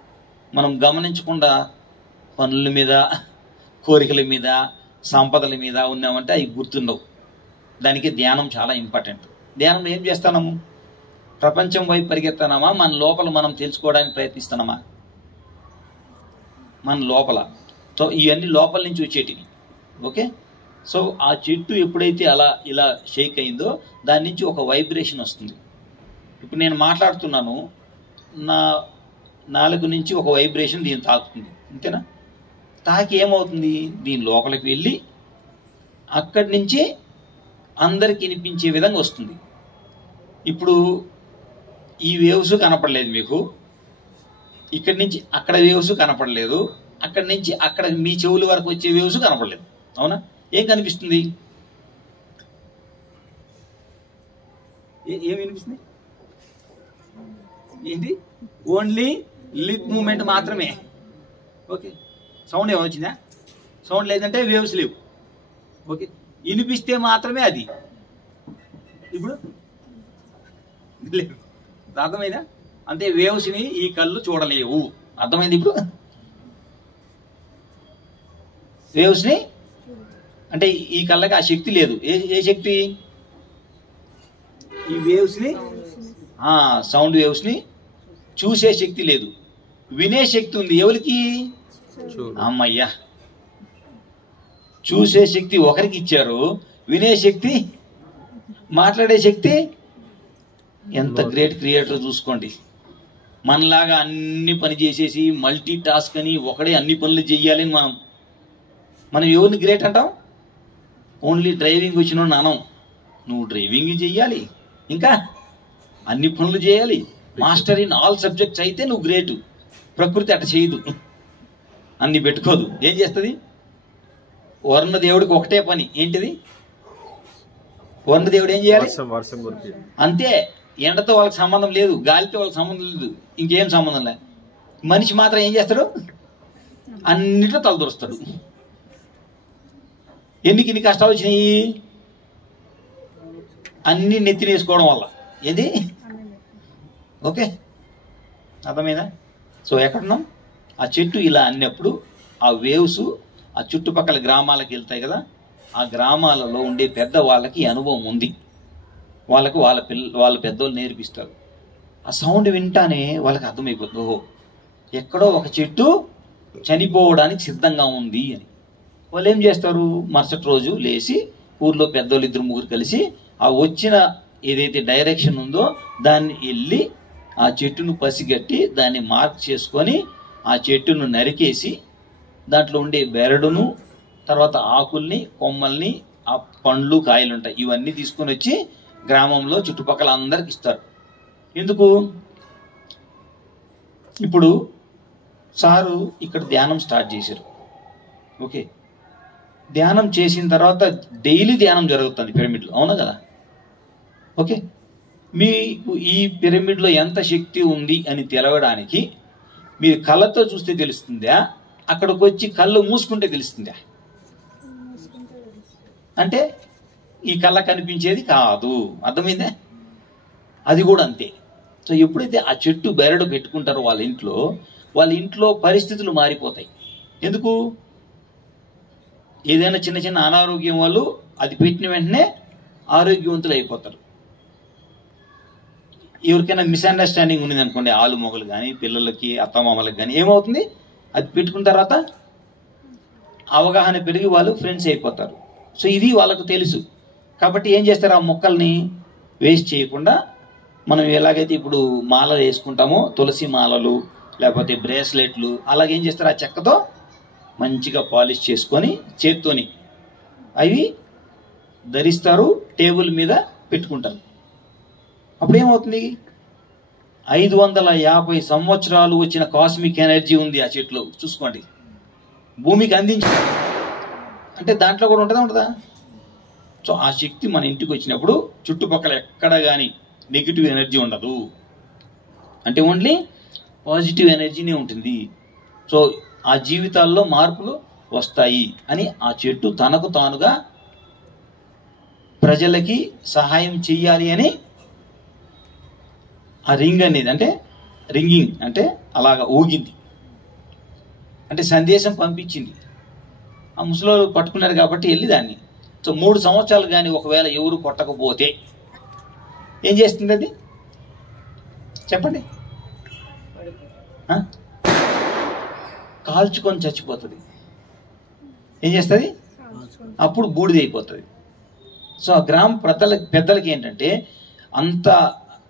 మనం గమనించకుండా పనుల మీద, కోరికల మీద, సంపదల మీద ఉన్నామంటే అవి గుర్తుండవు. దానికి ధ్యానం చాలా ఇంపార్టెంట్. ధ్యానంలో ఏం చేస్తున్నాము? ప్రపంచం వైపు పరిగెత్తానామా, మన లోపల మనం తెలుసుకోవడానికి ప్రయత్నిస్తున్నామా? మన లోపల. సో ఇవన్నీ లోపల నుంచి వచ్చేటివి. ఓకే. సో ఆ చెట్టు ఎప్పుడైతే అలా ఇలా షేక్ అయిందో దాని నుంచి ఒక వైబ్రేషన్ వస్తుంది. ఇప్పుడు నేను మాట్లాడుతున్నాను, నా నాలుగు నుంచి ఒక వైబ్రేషన్ దీన్ని తాకుతుంది, అంతేనా? తాకి ఏమవుతుంది? దీని లోపలికి వెళ్ళి అక్కడి నుంచి అందరికి వినిపించే విధంగా వస్తుంది. ఇప్పుడు ఈ వేవ్స్ కనపడలేదు మీకు, ఇక్కడి నుంచి అక్కడ వేవ్స్ కనపడలేదు, అక్కడి నుంచి అక్కడ మీ చెవుల వరకు వచ్చే వేవ్స్ కనపడలేదు. అవునా? ఏం కనిపిస్తుంది? ఏం వినిపిస్తుంది? ఏంటి? ఓన్లీ లిప్ మూమెంట్ మాత్రమే. ఓకే. సౌండ్ ఏమో వచ్చిందా? సౌండ్ లేదంటే వేవ్స్ లేవు. ఓకే. వినిపిస్తే మాత్రమే అది. ఇప్పుడు లేవు. అర్థమైందా? అంటే వేవ్స్ని ఈ కళ్ళు చూడలేవు. అర్థమైంది? ఇప్పుడు వేవ్స్ని అంటే ఈ కళ్ళకి ఆ శక్తి లేదు. ఏ శక్తి? ఈ వేవ్స్ని, సౌండ్ వేవ్స్ని చూసే శక్తి లేదు, వినే శక్తి ఉంది. ఎవరికి? అమ్మయ్యా, చూసే శక్తి ఒకరికి ఇచ్చారు, వినే శక్తి, మాట్లాడే శక్తి. ఎంత గ్రేట్ క్రియేటర్ చూసుకోండి. మనలాగా అన్ని పని చేసేసి మల్టీ టాస్క్ అని ఒకడే అన్ని పనులు చెయ్యాలని మనం ఎవరిని గ్రేట్ అంటాం? ఓన్లీ డ్రైవింగ్ వచ్చిన అనం. నువ్వు డ్రైవింగ్ చెయ్యాలి, ఇంకా అన్ని పనులు చేయాలి, మాస్టర్ ఇన్ ఆల్ సబ్జెక్ట్స్ అయితే నువ్వు గ్రేటు. ప్రకృతి అట్ట చేయదు, అన్ని పెట్టుకోదు. ఏం చేస్తుంది? వరుణ దేవుడికి ఒకటే పని. ఏంటిది? వరుణ దేవుడు ఏం చేయాలి? అంతే. ఎండతో వాళ్ళకి సంబంధం లేదు, గాలితో వాళ్ళకి సంబంధం లేదు, ఇంకేం సంబంధం లేదు. మనిషి మాత్రం ఏం చేస్తాడు? అన్నిట్లో తలదొరుస్తాడు. ఎందుకు ఇన్ని కష్టాలు వచ్చినాయి? అన్ని నెత్తినేసుకోవడం వల్ల. ఏది? ఓకే, అర్థమైందా? సో ఎక్కడున్నాం? ఆ చెట్టు ఇలా అన్నప్పుడు ఆ వేవ్స్ ఆ చుట్టుపక్కల గ్రామాలకు వెళ్తాయి కదా, ఆ గ్రామాలలో ఉండే పెద్దవాళ్ళకి అనుభవం ఉంది. వాళ్ళకు వాళ్ళ పెద్దోళ్ళు నేర్పిస్తారు. ఆ సౌండ్ వింటానే వాళ్ళకి అర్థమైపోతుంది, ఓహో ఎక్కడో ఒక చెట్టు చనిపోవడానికి సిద్ధంగా ఉంది అని. వాళ్ళు ఏం చేస్తారు? మరుసటి రోజు లేచి ఊర్లో పెద్దోళ్ళు 2-3 కలిసి ఆ వచ్చిన ఏదైతే డైరెక్షన్ ఉందో దాన్ని వెళ్ళి ఆ చెట్టును పసిగట్టి దాన్ని మార్క్ చేసుకొని ఆ చెట్టును నరికేసి దాంట్లో ఉండే బెరడును, తర్వాత ఆకుల్ని, కొమ్మల్ని, ఆ పండ్లు, కాయలు ఉంటాయి, ఇవన్నీ తీసుకొని వచ్చి గ్రామంలో చుట్టుపక్కల అందరికి ఇస్తారు. ఎందుకు? ఇప్పుడు సారు ఇక్కడ ధ్యానం స్టార్ట్ చేశారు. ఓకే. ధ్యానం చేసిన తర్వాత డైలీ ధ్యానం జరుగుతుంది పిరమిడ్లో, అవునా కదా? ఓకే. మీకు ఈ పిరమిడ్లో ఎంత శక్తి ఉంది అని తెలవడానికి మీరు కళ్ళతో చూస్తే తెలుస్తుందా, అక్కడికి వచ్చి కళ్ళు మూసుకుంటే తెలుస్తుందా? అంటే ఈ కళ్ళ కనిపించేది కాదు. అర్థమైందే? అది కూడా అంతే. సో ఎప్పుడైతే ఆ చెట్టు బెరడు పెట్టుకుంటారో వాళ్ళ ఇంట్లో పరిస్థితులు మారిపోతాయి. ఎందుకు? ఏదైనా చిన్న చిన్న అనారోగ్యం వాళ్ళు అది పెట్టిన వెంటనే ఆరోగ్యవంతులు అయిపోతారు. ఎవరికైనా మిస్అండర్స్టాండింగ్ ఉంది అనుకోండి, ఆలు మొగలు కానీ పిల్లలకి అత్తమామలకు కానీ, ఏమవుతుంది? అది పెట్టుకున్న తర్వాత అవగాహన పెరిగి వాళ్ళు ఫ్రెండ్స్ అయిపోతారు. సో ఇది వాళ్ళకు తెలుసు. కాబట్టి ఏం చేస్తారు? ఆ మొక్కల్ని వేస్ట్ చేయకుండా మనం ఎలాగైతే ఇప్పుడు మాలలు వేసుకుంటామో, తులసి మాలలు లేకపోతే బ్రేస్లెట్లు, అలాగేం చేస్తారు? ఆ చెక్కతో మంచిగా పాలిష్ చేసుకొని చేత్తోని అవి ధరిస్తారు, టేబుల్ మీద పెట్టుకుంటారు. అప్పుడు ఏమవుతుంది? 550 సంవత్సరాలు వచ్చిన కాస్మిక్ ఎనర్జీ ఉంది ఆ చెట్లు. చూసుకోండి, భూమికి అందించి. అంటే దాంట్లో కూడా ఉంటుందా? సో ఆ శక్తి మన ఇంటికి వచ్చినప్పుడు చుట్టుపక్కల ఎక్కడ కానీ నెగిటివ్ ఎనర్జీ ఉండదు. అంటే ఓన్లీ పాజిటివ్ ఎనర్జీనే ఉంటుంది. సో ఆ జీవితాల్లో మార్పులు వస్తాయి అని ఆ చెట్టు తనకు తానుగా ప్రజలకి సహాయం చెయ్యాలి అని ఆ రింగ్ అనేది, అంటే రింగింగ్ అంటే అలాగా ఊగింది, అంటే సందేశం పంపించింది. ఆ ముసలోళ్ళు పట్టుకున్నారు కాబట్టి వెళ్ళి దాన్ని. సో 3 సంవత్సరాలు కానీ ఒకవేళ ఎవరు కొట్టకపోతే ఏం చేస్తుంది అది? చెప్పండి. కాల్చుకొని చచ్చిపోతుంది. ఏం చేస్తుంది? అప్పుడు బూడిద అయిపోతుంది. సో ఆ గ్రామ పెద్దలకి ఏంటంటే అంత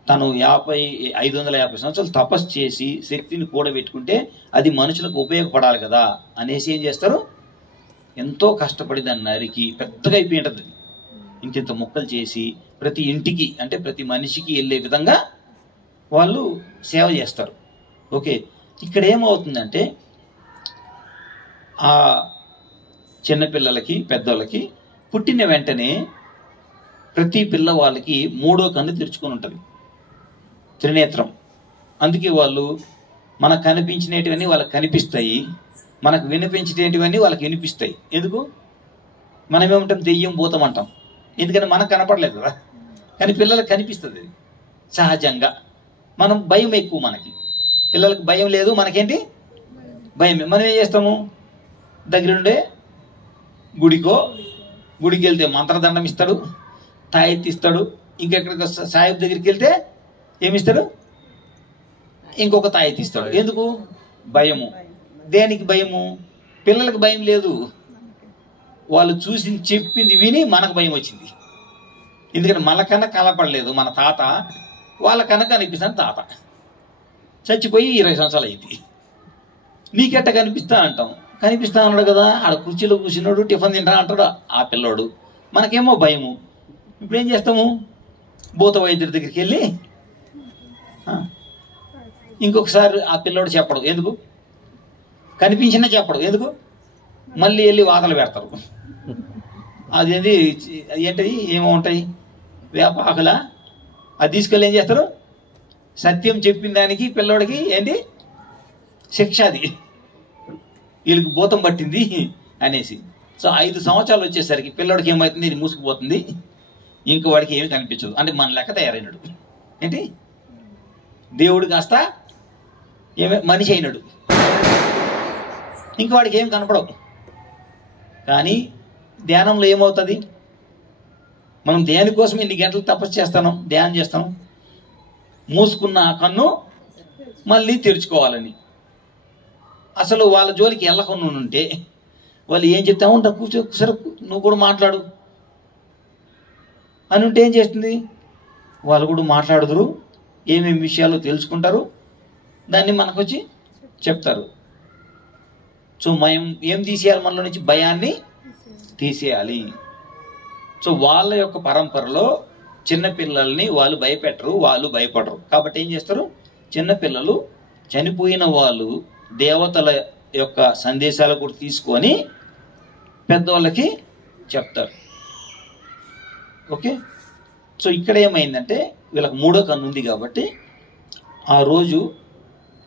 తను 550 సంవత్సరాలు తపస్సు చేసి శక్తిని కూడబెట్టుకుంటే అది మనుషులకు ఉపయోగపడాలి కదా అనేసి ఏం చేస్తారు? ఎంతో కష్టపడి దాన్ని నరికి పెద్దగా అయిపోయి ఉంటుంది. ఇంత మొక్కలు చేసి ప్రతి ఇంటికి, అంటే ప్రతి మనిషికి వెళ్ళే విధంగా వాళ్ళు సేవ చేస్తారు. ఓకే, ఇక్కడ ఏమవుతుందంటే ఆ చిన్నపిల్లలకి పెద్దోళ్ళకి పుట్టిన వెంటనే ప్రతి పిల్లవాళ్ళకి 3వ కన్ను తెరుచుకొని ఉంటుంది, త్రినేత్రం. అందుకే వాళ్ళు మనకు కనిపించినటువన్నీ వాళ్ళకి కనిపిస్తాయి, మనకు వినిపించేటివన్నీ వాళ్ళకి వినిపిస్తాయి. ఎందుకు? మనం ఏమంటాం? దెయ్యం భూతం అంటాం. ఎందుకంటే మనకు కనపడలేదు కదా, కానీ పిల్లలకు కనిపిస్తుంది సహజంగా. మనం భయం ఎక్కువ, మనకి పిల్లలకు భయం లేదు, మనకేంటి భయం. మనం ఏం చేస్తాము? దగ్గరుండే గుడికి వెళ్తే మంత్రదండం ఇస్తాడు, తాయెత్తి ఇస్తాడు. ఇంకెక్కడికి సాహిబ్ దగ్గరికి వెళ్తే ఏమిస్తాడు? ఇంకొక తాయెత్తి ఇస్తాడు. ఎందుకు? భయము. దేనికి భయము? పిల్లలకు భయం లేదు, వాళ్ళు చూసి చెప్పింది విని మనకు భయం వచ్చింది. ఎందుకంటే మనకన్నా కనపడలేదు మన తాత, వాళ్ళకన్నా కనిపిస్తాను తాత. చచ్చిపోయి 20 సంవత్సరాలు అయింది. నీకెట్ట కనిపిస్తా అంటాం. కనిపిస్తా అన్నాడు కదా, ఆడ కుర్చీలో కూర్చున్నాడు, టిఫిన్ తింటా అంటాడు ఆ పిల్లోడు. మనకేమో భయము. ఇప్పుడు ఏం చేస్తాము? భూత వైద్యుడి దగ్గరికి వెళ్ళి ఇంకొకసారి ఆ పిల్లోడు చెప్పడు. ఎందుకు? కనిపించినా చెప్పడు. ఎందుకు? మళ్ళీ వెళ్ళి వాతలు పెడతారు. అదేంటి ఏంటది, ఏమో ఉంటాయి వేపాకుల, అది తీసుకెళ్ళి ఏం చేస్తారు? సత్యం చెప్పిన దానికి పిల్లోడికి ఏంటి శిక్ష? అది వీళ్ళకి భూతం పట్టింది అనేసి. సో 5 సంవత్సరాలు వచ్చేసరికి పిల్లోడికి ఏమవుతుంది? ఇది మూసుకుపోతుంది, ఇంక వాడికి ఏమి కనిపించదు. అంటే మన లెక్క తయారైనాడు. ఏంటి? దేవుడు కాస్త మనిషి అయినాడు, ఇంక వాడికి ఏం కనపడవు. కానీ ధ్యానంలో ఏమవుతుంది? మనం దేనికోసం ఇన్ని గంటలు తపస్సు చేస్తాను, ధ్యానం చేస్తాను, మూసుకున్న కన్ను మళ్ళీ తెరుచుకోవాలని. అసలు వాళ్ళ జోలికి వెళ్ళకుండా ఉంటే వాళ్ళు ఏం చెప్తా ఉంటారు? కూర్చో, సరే నువ్వు కూడా మాట్లాడు అని ఉంటే ఏం చేస్తుంది? వాళ్ళు కూడా మాట్లాడుదురు, ఏమేమి విషయాలు తెలుసుకుంటారు, దాన్ని మనకు వచ్చి చెప్తారు. సో మనం ఏం తీసేయాలి? మనలో నుంచి భయాన్ని తీసేయాలి. సో వాళ్ళ యొక్క పరంపరలో చిన్నపిల్లల్ని వాళ్ళు భయపెట్టరు, వాళ్ళు భయపడరు. కాబట్టి ఏం చేస్తారు? చిన్నపిల్లలు చనిపోయిన వాళ్ళు దేవతల యొక్క సందేశాలు కూడా తీసుకొని పెద్దవాళ్ళకి చెప్తారు. ఓకే, సో ఇక్కడ ఏమైందంటే వీళ్ళకి 3వ కన్ను ఉంది కాబట్టి ఆ రోజు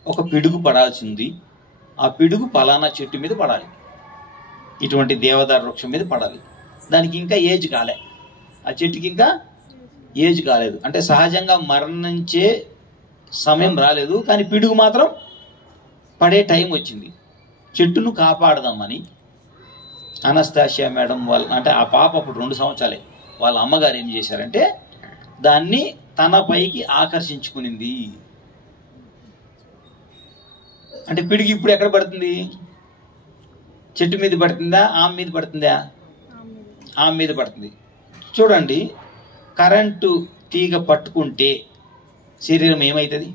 ఒక పిడుగు పడాల్సింది. ఆ పిడుగు పలానా చెట్టు మీద పడాలి, ఇటువంటి దేవదారు వృక్షం మీద పడాలి. దానికి ఇంకా ఏజ్ కాలే, ఆ చెట్టుకి ఇంకా ఏజ్ కాలేదు. అంటే సహజంగా మరణించే సమయం రాలేదు, కానీ పిడుగు మాత్రం పడే టైం వచ్చింది. చెట్టును కాపాడదామని అనస్తాషియా మేడం వాళ్ళ, అంటే ఆ పాప అప్పుడు 2 సంవత్సరాలే, వాళ్ళ అమ్మగారు ఏం చేశారంటే దాన్ని తన పైకి ఆకర్షించుకునింది. అంటే పిడుగు ఇప్పుడు ఎక్కడ పడుతుంది? చెట్టు మీద పడుతుందా, ఆమె మీద పడుతుందా? ఆమె మీద పడుతుంది. చూడండి, కరెంటు తీగ పట్టుకుంటే శరీరం ఏమవుతుంది?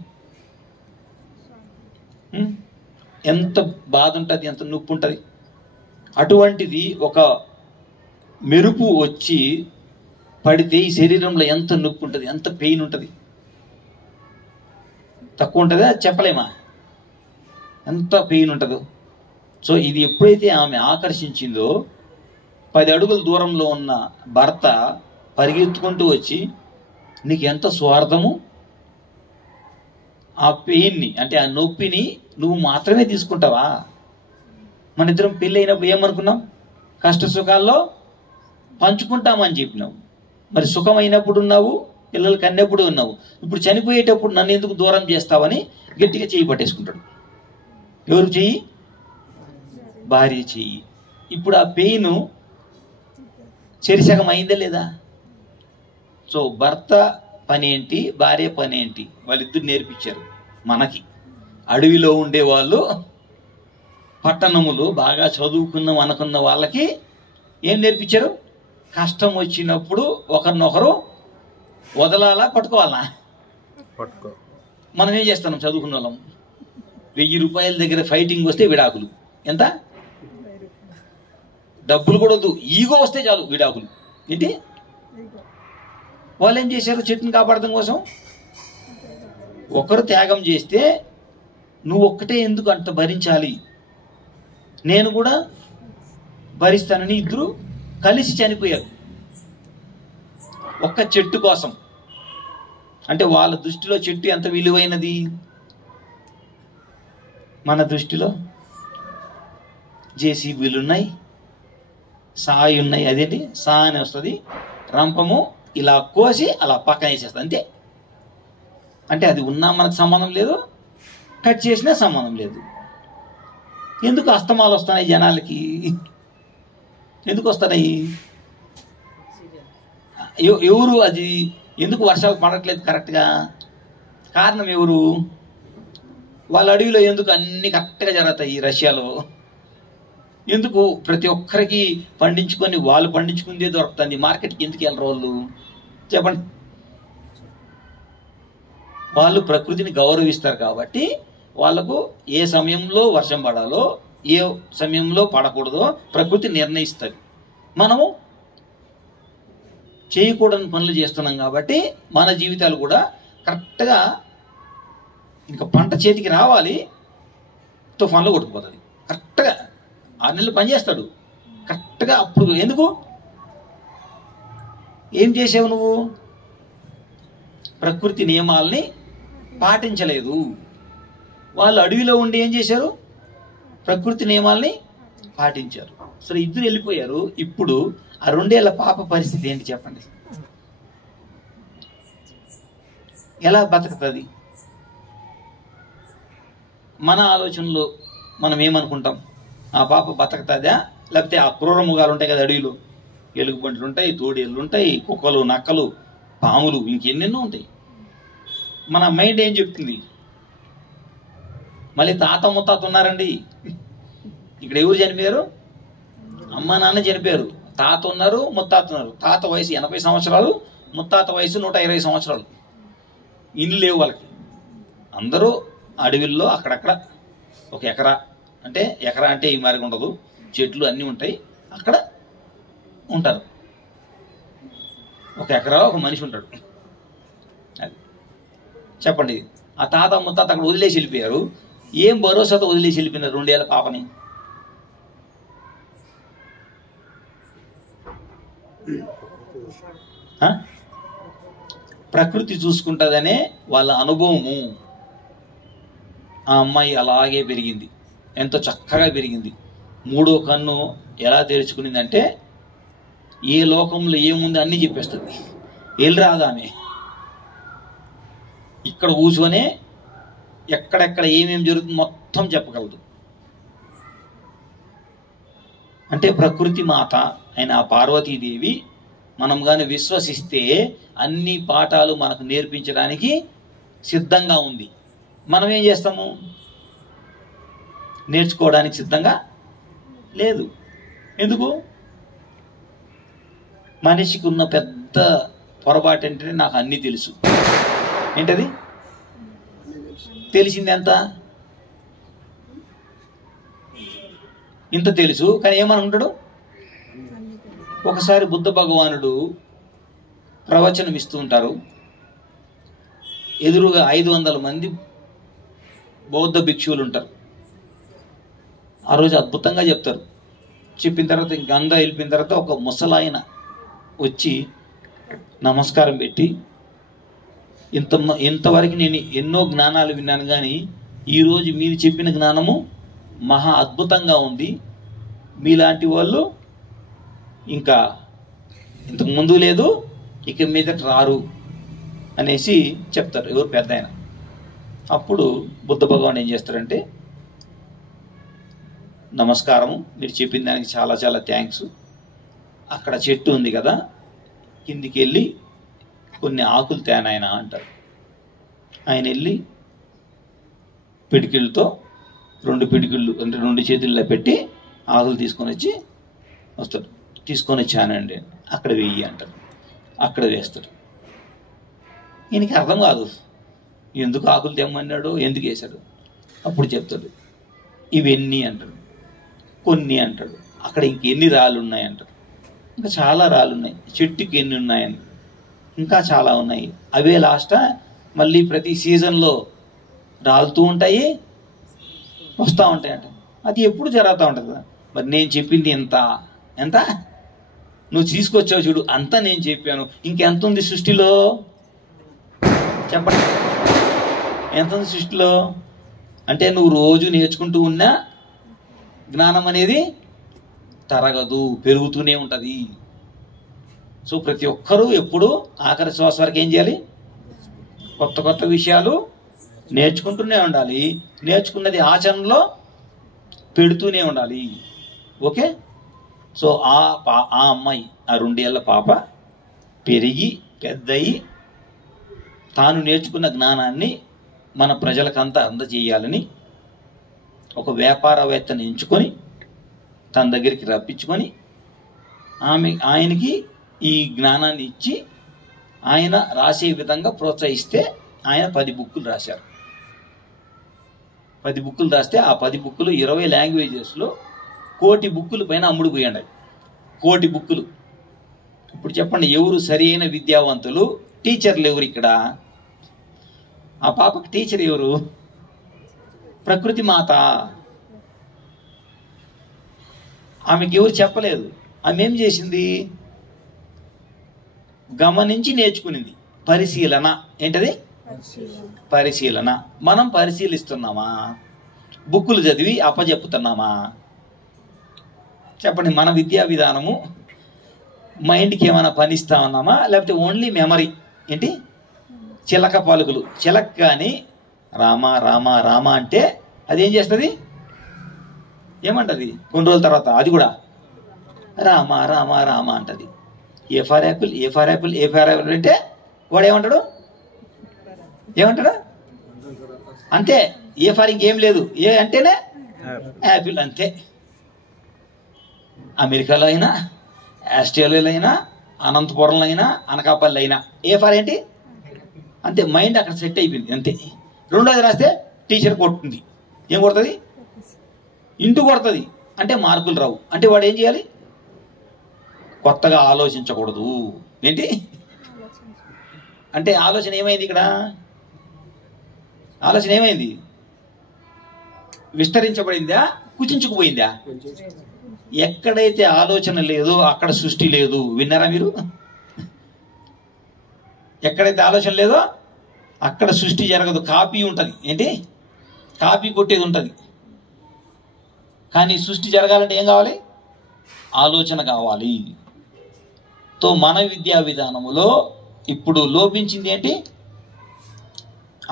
ఎంత బాధ ఉంటుంది, ఎంత నొప్పి ఉంటుంది. అటువంటిది ఒక మెరుపు వచ్చి పడితే ఈ శరీరంలో ఎంత నొప్పి ఉంటుంది, ఎంత పెయిన్ ఉంటుంది. తక్కువ ఉంటుందా? చెప్పలేమా ఎంత పెయిన్ ఉంటుందో. సో ఇది ఎప్పుడైతే ఆమె ఆకర్షించిందో 10 అడుగుల దూరంలో ఉన్న భర్త పరిగెత్తుకుంటూ వచ్చి, నీకు ఎంత స్వార్థము, ఆ పెయిన్ని అంటే ఆ నొప్పిని నువ్వు మాత్రమే తీసుకుంటావా? మన ఇద్దరం పెళ్ళి అయినప్పుడు ఏమనుకున్నాం? కష్ట సుఖాల్లో పంచుకుంటామని చెప్పినావు. మరి సుఖం అయినప్పుడు ఉన్నావు, పిల్లలు కన్నప్పుడు ఉన్నావు. ఇప్పుడు చనిపోయేటప్పుడు నన్ను ఎందుకు దూరం చేస్తావని గట్టిగా చెయ్యి పట్టేసుకుంటాడు. ఎవరు చెయ్యి? భార్య చెయ్యి. ఇప్పుడు ఆ పెయిన్ చెరిసగం అయిందా లేదా? సో భర్త పని ఏంటి, భార్య పని ఏంటి, వాళ్ళిద్దరు నేర్పించారు మనకి. అడవిలో ఉండేవాళ్ళు, పట్టణములు బాగా చదువుకున్నాం అనుకున్న వాళ్ళకి ఏం నేర్పించారు? కష్టం వచ్చినప్పుడు ఒకరినొకరు వదలాలా, పట్టుకోవాలా? పట్టుకో. మనం ఏం చేస్తున్నాం? చదువుకున్న వాళ్ళం 1000 రూపాయల దగ్గర ఫైటింగ్ వస్తే విడాకులు. ఎంత? డబ్బులు కూడా వద్దు, ఈగో వస్తే చాలు విడాకులు. ఏంటి? వాళ్ళు ఏం చేశారు? చెట్టుని కాపాడడం కోసం ఒకరు త్యాగం చేస్తే నువ్వు ఒక్కటే ఎందుకు అంత భరించాలి, నేను కూడా భరిస్తానని ఇద్దరు కలిసి చనిపోయారు ఒక్క చెట్టు కోసం. అంటే వాళ్ళ దృష్టిలో చెట్టు ఎంత విలువైనది, మన దృష్టిలో జేసీబీలు ఉన్నాయి, సాయి ఉన్నాయి. అదేంటి సా అని వస్తుంది, రంపము ఇలా కోసి అలా పక్కన వేసేస్తుంది అంతే. అంటే అది ఉన్నా మనకు సంబంధం లేదు, కట్ చేసినా సంబంధం లేదు. ఎందుకు అస్తమాలు వస్తున్నాయి జనాలకి? ఎందుకు వస్తున్నాయి? ఎవరు అది? ఎందుకు వర్షాలు పడట్లేదు కరెక్ట్గా? కారణం ఎవరు? వాళ్ళ అడవిలో ఎందుకు అన్ని కరెక్ట్గా జరుగుతాయి రష్యాలో? ఎందుకు ప్రతి ఒక్కరికి పండించుకొని వాళ్ళు పండించుకుందే దొరుకుతుంది, మార్కెట్కి ఎందుకు వెళ్ళరు వాళ్ళు? చెప్పండి. వాళ్ళు ప్రకృతిని గౌరవిస్తారు కాబట్టి వాళ్ళకు ఏ సమయంలో వర్షం పడాలో, ఏ సమయంలో పడకూడదో ప్రకృతి నిర్ణయిస్తుంది. మనము చేయకూడని పనులు చేస్తున్నాం కాబట్టి మన జీవితాలు కూడా కరెక్ట్గా, ఇంకా పంట చేతికి రావాలి, తుఫాన్లో కొట్టుకుపోతుంది. కరెక్ట్గా 6 నెలలు పనిచేస్తాడు కరెక్ట్గా. అప్పుడు ఎందుకు? ఏం చేసావు నువ్వు? ప్రకృతి నియమాల్ని పాటించలేదు. వాళ్ళు అడవిలో ఉండి ఏం చేశారు? ప్రకృతి నియమాల్ని పాటించారు. సరే, ఇద్దరు వెళ్ళిపోయారు. ఇప్పుడు ఆ 2 ఏళ్ల పాప పరిస్థితి ఏంటి చెప్పండి? ఎలా బతుకుతుంది? మన ఆలోచనలో మనం ఏమనుకుంటాం? ఆ పాప బతకతుందా, లేకపోతే ఆ క్రూర మృగాలు ఉంటాయి కదా అడవిలో, ఎలుగుబంట్లు ఉంటాయి, తోడేళ్ళు ఉంటాయి, కుక్కలు, నక్కలు, పాములు, ఇంకెన్నెన్నో ఉంటాయి. మన మైండ్ ఏం చెప్తుంది? మళ్ళీ తాత ముత్తాత ఉన్నారండి. ఇక్కడ ఎవరు చనిపోయారు? అమ్మ నాన్న చనిపోయారు, తాత ఉన్నారు, ముత్తాత ఉన్నారు. తాత వయసు 80 సంవత్సరాలు, ముత్తాత వయసు 120 సంవత్సరాలు. ఇల్లు లేవు వాళ్ళకి. అందరూ అడవిల్లో అక్కడక్కడ ఒక ఎకరా, అంటే ఎకరా అంటే ఈ మారిగా ఉండదు, చెట్లు అన్నీ ఉంటాయి, అక్కడ ఉంటారు. ఒక ఎకరా ఒక మనిషి ఉంటాడు. అది చెప్పండి. ఆ తాత ముత్తాత అక్కడ వదిలేసి వెళ్ళిపోయారు. ఏం భరోసాతో వదిలేసి వెళ్ళిపోయినారు 2 ఏళ్ల పాపని? ప్రకృతి చూసుకుంటుందనే వాళ్ళ అనుభవము. ఆ అమ్మాయి అలాగే పెరిగింది, ఎంతో చక్కగా పెరిగింది. 3వ కన్ను ఎలా తెరుచుకునిందంటే ఏ లోకంలో ఏముంది అన్నీ చెప్పేస్తుంది. వెళ్ళి రాదు ఆమె. ఇక్కడ కూర్చొనే ఎక్కడెక్కడ ఏమేమి జరుగుతుంది మొత్తం చెప్పగలదు. అంటే ప్రకృతి మాత అయిన ఆ పార్వతీదేవి మనం కానీ విశ్వసిస్తే అన్ని పాఠాలు మనకు నేర్పించడానికి సిద్ధంగా ఉంది. మనం ఏం చేస్తాము? నేర్చుకోవడానికి సిద్ధంగా లేదు. ఎందుకు? మనిషికి ఉన్న పెద్ద పొరపాటు ఏంటంటే నాకు అన్నీ తెలుసు. ఏంటది? తెలిసింది ఎంత? ఇంత తెలుసు. కానీ ఏమని ఉంటాడు? ఒకసారి బుద్ధ భగవానుడు ప్రవచనం ఇస్తూ ఉంటారు. ఎదురుగా 500 మంది బౌద్ధ భిక్షువులు ఉంటారు. ఆ రోజు అద్భుతంగా చెప్తారు. చెప్పిన తర్వాత ఇంకంతా వెళ్ళిపోయిన తర్వాత ఒక ముసలాయన వచ్చి నమస్కారం పెట్టి, ఇంతవరకు నేను ఎన్నో జ్ఞానాలు విన్నాను, కానీ ఈరోజు మీరు చెప్పిన జ్ఞానము మహా అద్భుతంగా ఉంది. మీలాంటి వాళ్ళు ఇంకా ఇంతకు ముందు లేదు, ఇక మీదట రారు అనేసి చెప్తారు ఎవరు పెద్ద ఆయన. అప్పుడు బుద్ధ భగవాన్ ఏం చేస్తారంటే, నమస్కారము, మీరు చెప్పిన దానికి చాలా చాలా థ్యాంక్స్. అక్కడ చెట్టు ఉంది కదా, కిందికి వెళ్ళి కొన్ని ఆకులు తేనాయన అంటారు. ఆయన వెళ్ళి పిడికిళ్ళతో 2 పిడికిళ్ళు అంటే 2 చేతుల్లో పెట్టి ఆకులు తీసుకొని వచ్చి వస్తాడు. తీసుకొని వచ్చానండి, అక్కడ వెయ్యి అంటారు. అక్కడ వేస్తాడు. ఈయనకి అర్థం కాదు ఎందుకు ఆకులు తెమ్మన్నాడు, ఎందుకు వేశాడు. అప్పుడు చెప్తాడు ఇవన్నీ అంటాడు, కొన్ని అంటాడు. అక్కడ ఇంకెన్ని రాళ్ళు ఉన్నాయి అంటాడు. ఇంకా చాలా రాళ్ళు ఉన్నాయి. చెట్టుకి ఎన్ని ఉన్నాయని ఇంకా చాలా ఉన్నాయి. అవే లాస్ట్ మళ్ళీ ప్రతి సీజన్లో రాలుతూ ఉంటాయి, వస్తూ ఉంటాయి అంట. అది ఎప్పుడు జరుగుతూ ఉంటుంది కదా. మరి నేను చెప్పింది ఎంత ఎంత నువ్వు తీసుకొచ్చావు చూడు, అంతా నేను చెప్పాను. ఇంకెంత ఉంది సృష్టిలో చెప్పండి? ఎంత ఉంది సృష్టిలో? అంటే నువ్వు రోజు నేర్చుకుంటూ ఉన్నా జ్ఞానం అనేది తరగదు, పెరుగుతూనే ఉంటుంది. సో ప్రతి ఒక్కరూ ఎప్పుడు ఆఖరి శ్వాస వరకు ఏం చేయాలి? కొత్త కొత్త విషయాలు నేర్చుకుంటూనే ఉండాలి. నేర్చుకున్నది ఆచరణలో పెడుతూనే ఉండాలి. ఓకే. సో ఆ అమ్మాయి, ఆ 2 ఏళ్ల పాప పెరిగి పెద్దయి తాను నేర్చుకున్న జ్ఞానాన్ని మన ప్రజలకంతా అందజేయాలని ఒక వ్యాపారవేత్తని ఎంచుకొని తన దగ్గరికి రప్పించుకొని ఆయనకి ఈ జ్ఞానాన్ని ఇచ్చి ఆయన రాసే విధంగా ప్రోత్సహిస్తే ఆయన 10 బుక్కులు రాశారు. 10 బుక్కులు రాస్తే ఆ 10 బుక్కులు 20 లాంగ్వేజెస్లో 1,000,000 బుక్కులు పైన అమ్ముడు పోయండి. 1,000,000 బుక్కులు. ఇప్పుడు చెప్పండి, ఎవరు సరి అయిన విద్యావంతులు? టీచర్లు ఎవరు ఇక్కడ? ఆ పాపకి టీచర్ ఎవరు? ప్రకృతి మాత. ఆమెకి ఎవరు చెప్పలేదు. ఆమె ఏం చేసింది? గమనించి నేర్చుకునింది. పరిశీలన. ఏంటది? పరిశీలన. మనం పరిశీలిస్తున్నామా? బుక్కులు చదివి అప్పచెప్పుతున్నామా? చెప్పండి. మన విద్యా విధానము మైండ్కి ఏమైనా పని ఇస్తా ఉన్నామా, లేకపోతే ఓన్లీ మెమరీ? ఏంటి? చిలక పలుకులు. చిలక కానీ రామ రామ రామ అంటే అదేం చేస్తుంది? ఏమంటది? కొన్ని రోజుల తర్వాత అది కూడా రామ రామ రామ అంటది. A for Apple, A for Apple, A for Apple అంటే వాడు ఏమంటాడు? ఏమంటాడు? అంతే. ఏ ఫర్ ఇంకేం లేదు. ఏ అంటేనే యాపిల్, అంతే. అమెరికాలో అయినా, ఆస్ట్రేలియాలో అయినా, అనంతపురంలో అయినా, అనకాపల్లి అయినా ఏ ఫర్ ఏంటి? అంతే. మైండ్ అక్కడ సెట్ అయిపోయింది, అంతే. రెండోది రాస్తే టీచర్ కొడుతుంది. ఏం కొడుతుంది? ఇంటూ కొడుతుంది. అంటే మార్కులు రావు. అంటే వాడు ఏం చేయాలి? కొత్తగా ఆలోచించకూడదు. ఏంటి అంటే ఆలోచన ఏమైంది ఇక్కడ? ఆలోచన ఏమైంది? విస్తరించబడిందా, కుచించుకుపోయిందా? ఎక్కడైతే ఆలోచన లేదో అక్కడ సృష్టి లేదు. విన్నారా మీరు? ఎక్కడైతే ఆలోచన లేదో అక్కడ సృష్టి జరగదు. కాపీ ఉంటుంది. ఏంటి? కాపీ కొట్టేది ఉంటుంది. కానీ సృష్టి జరగాలంటే ఏం కావాలి? ఆలోచన కావాలి. తో మన విద్యా విధానములో ఇప్పుడు లోపించింది ఏంటి?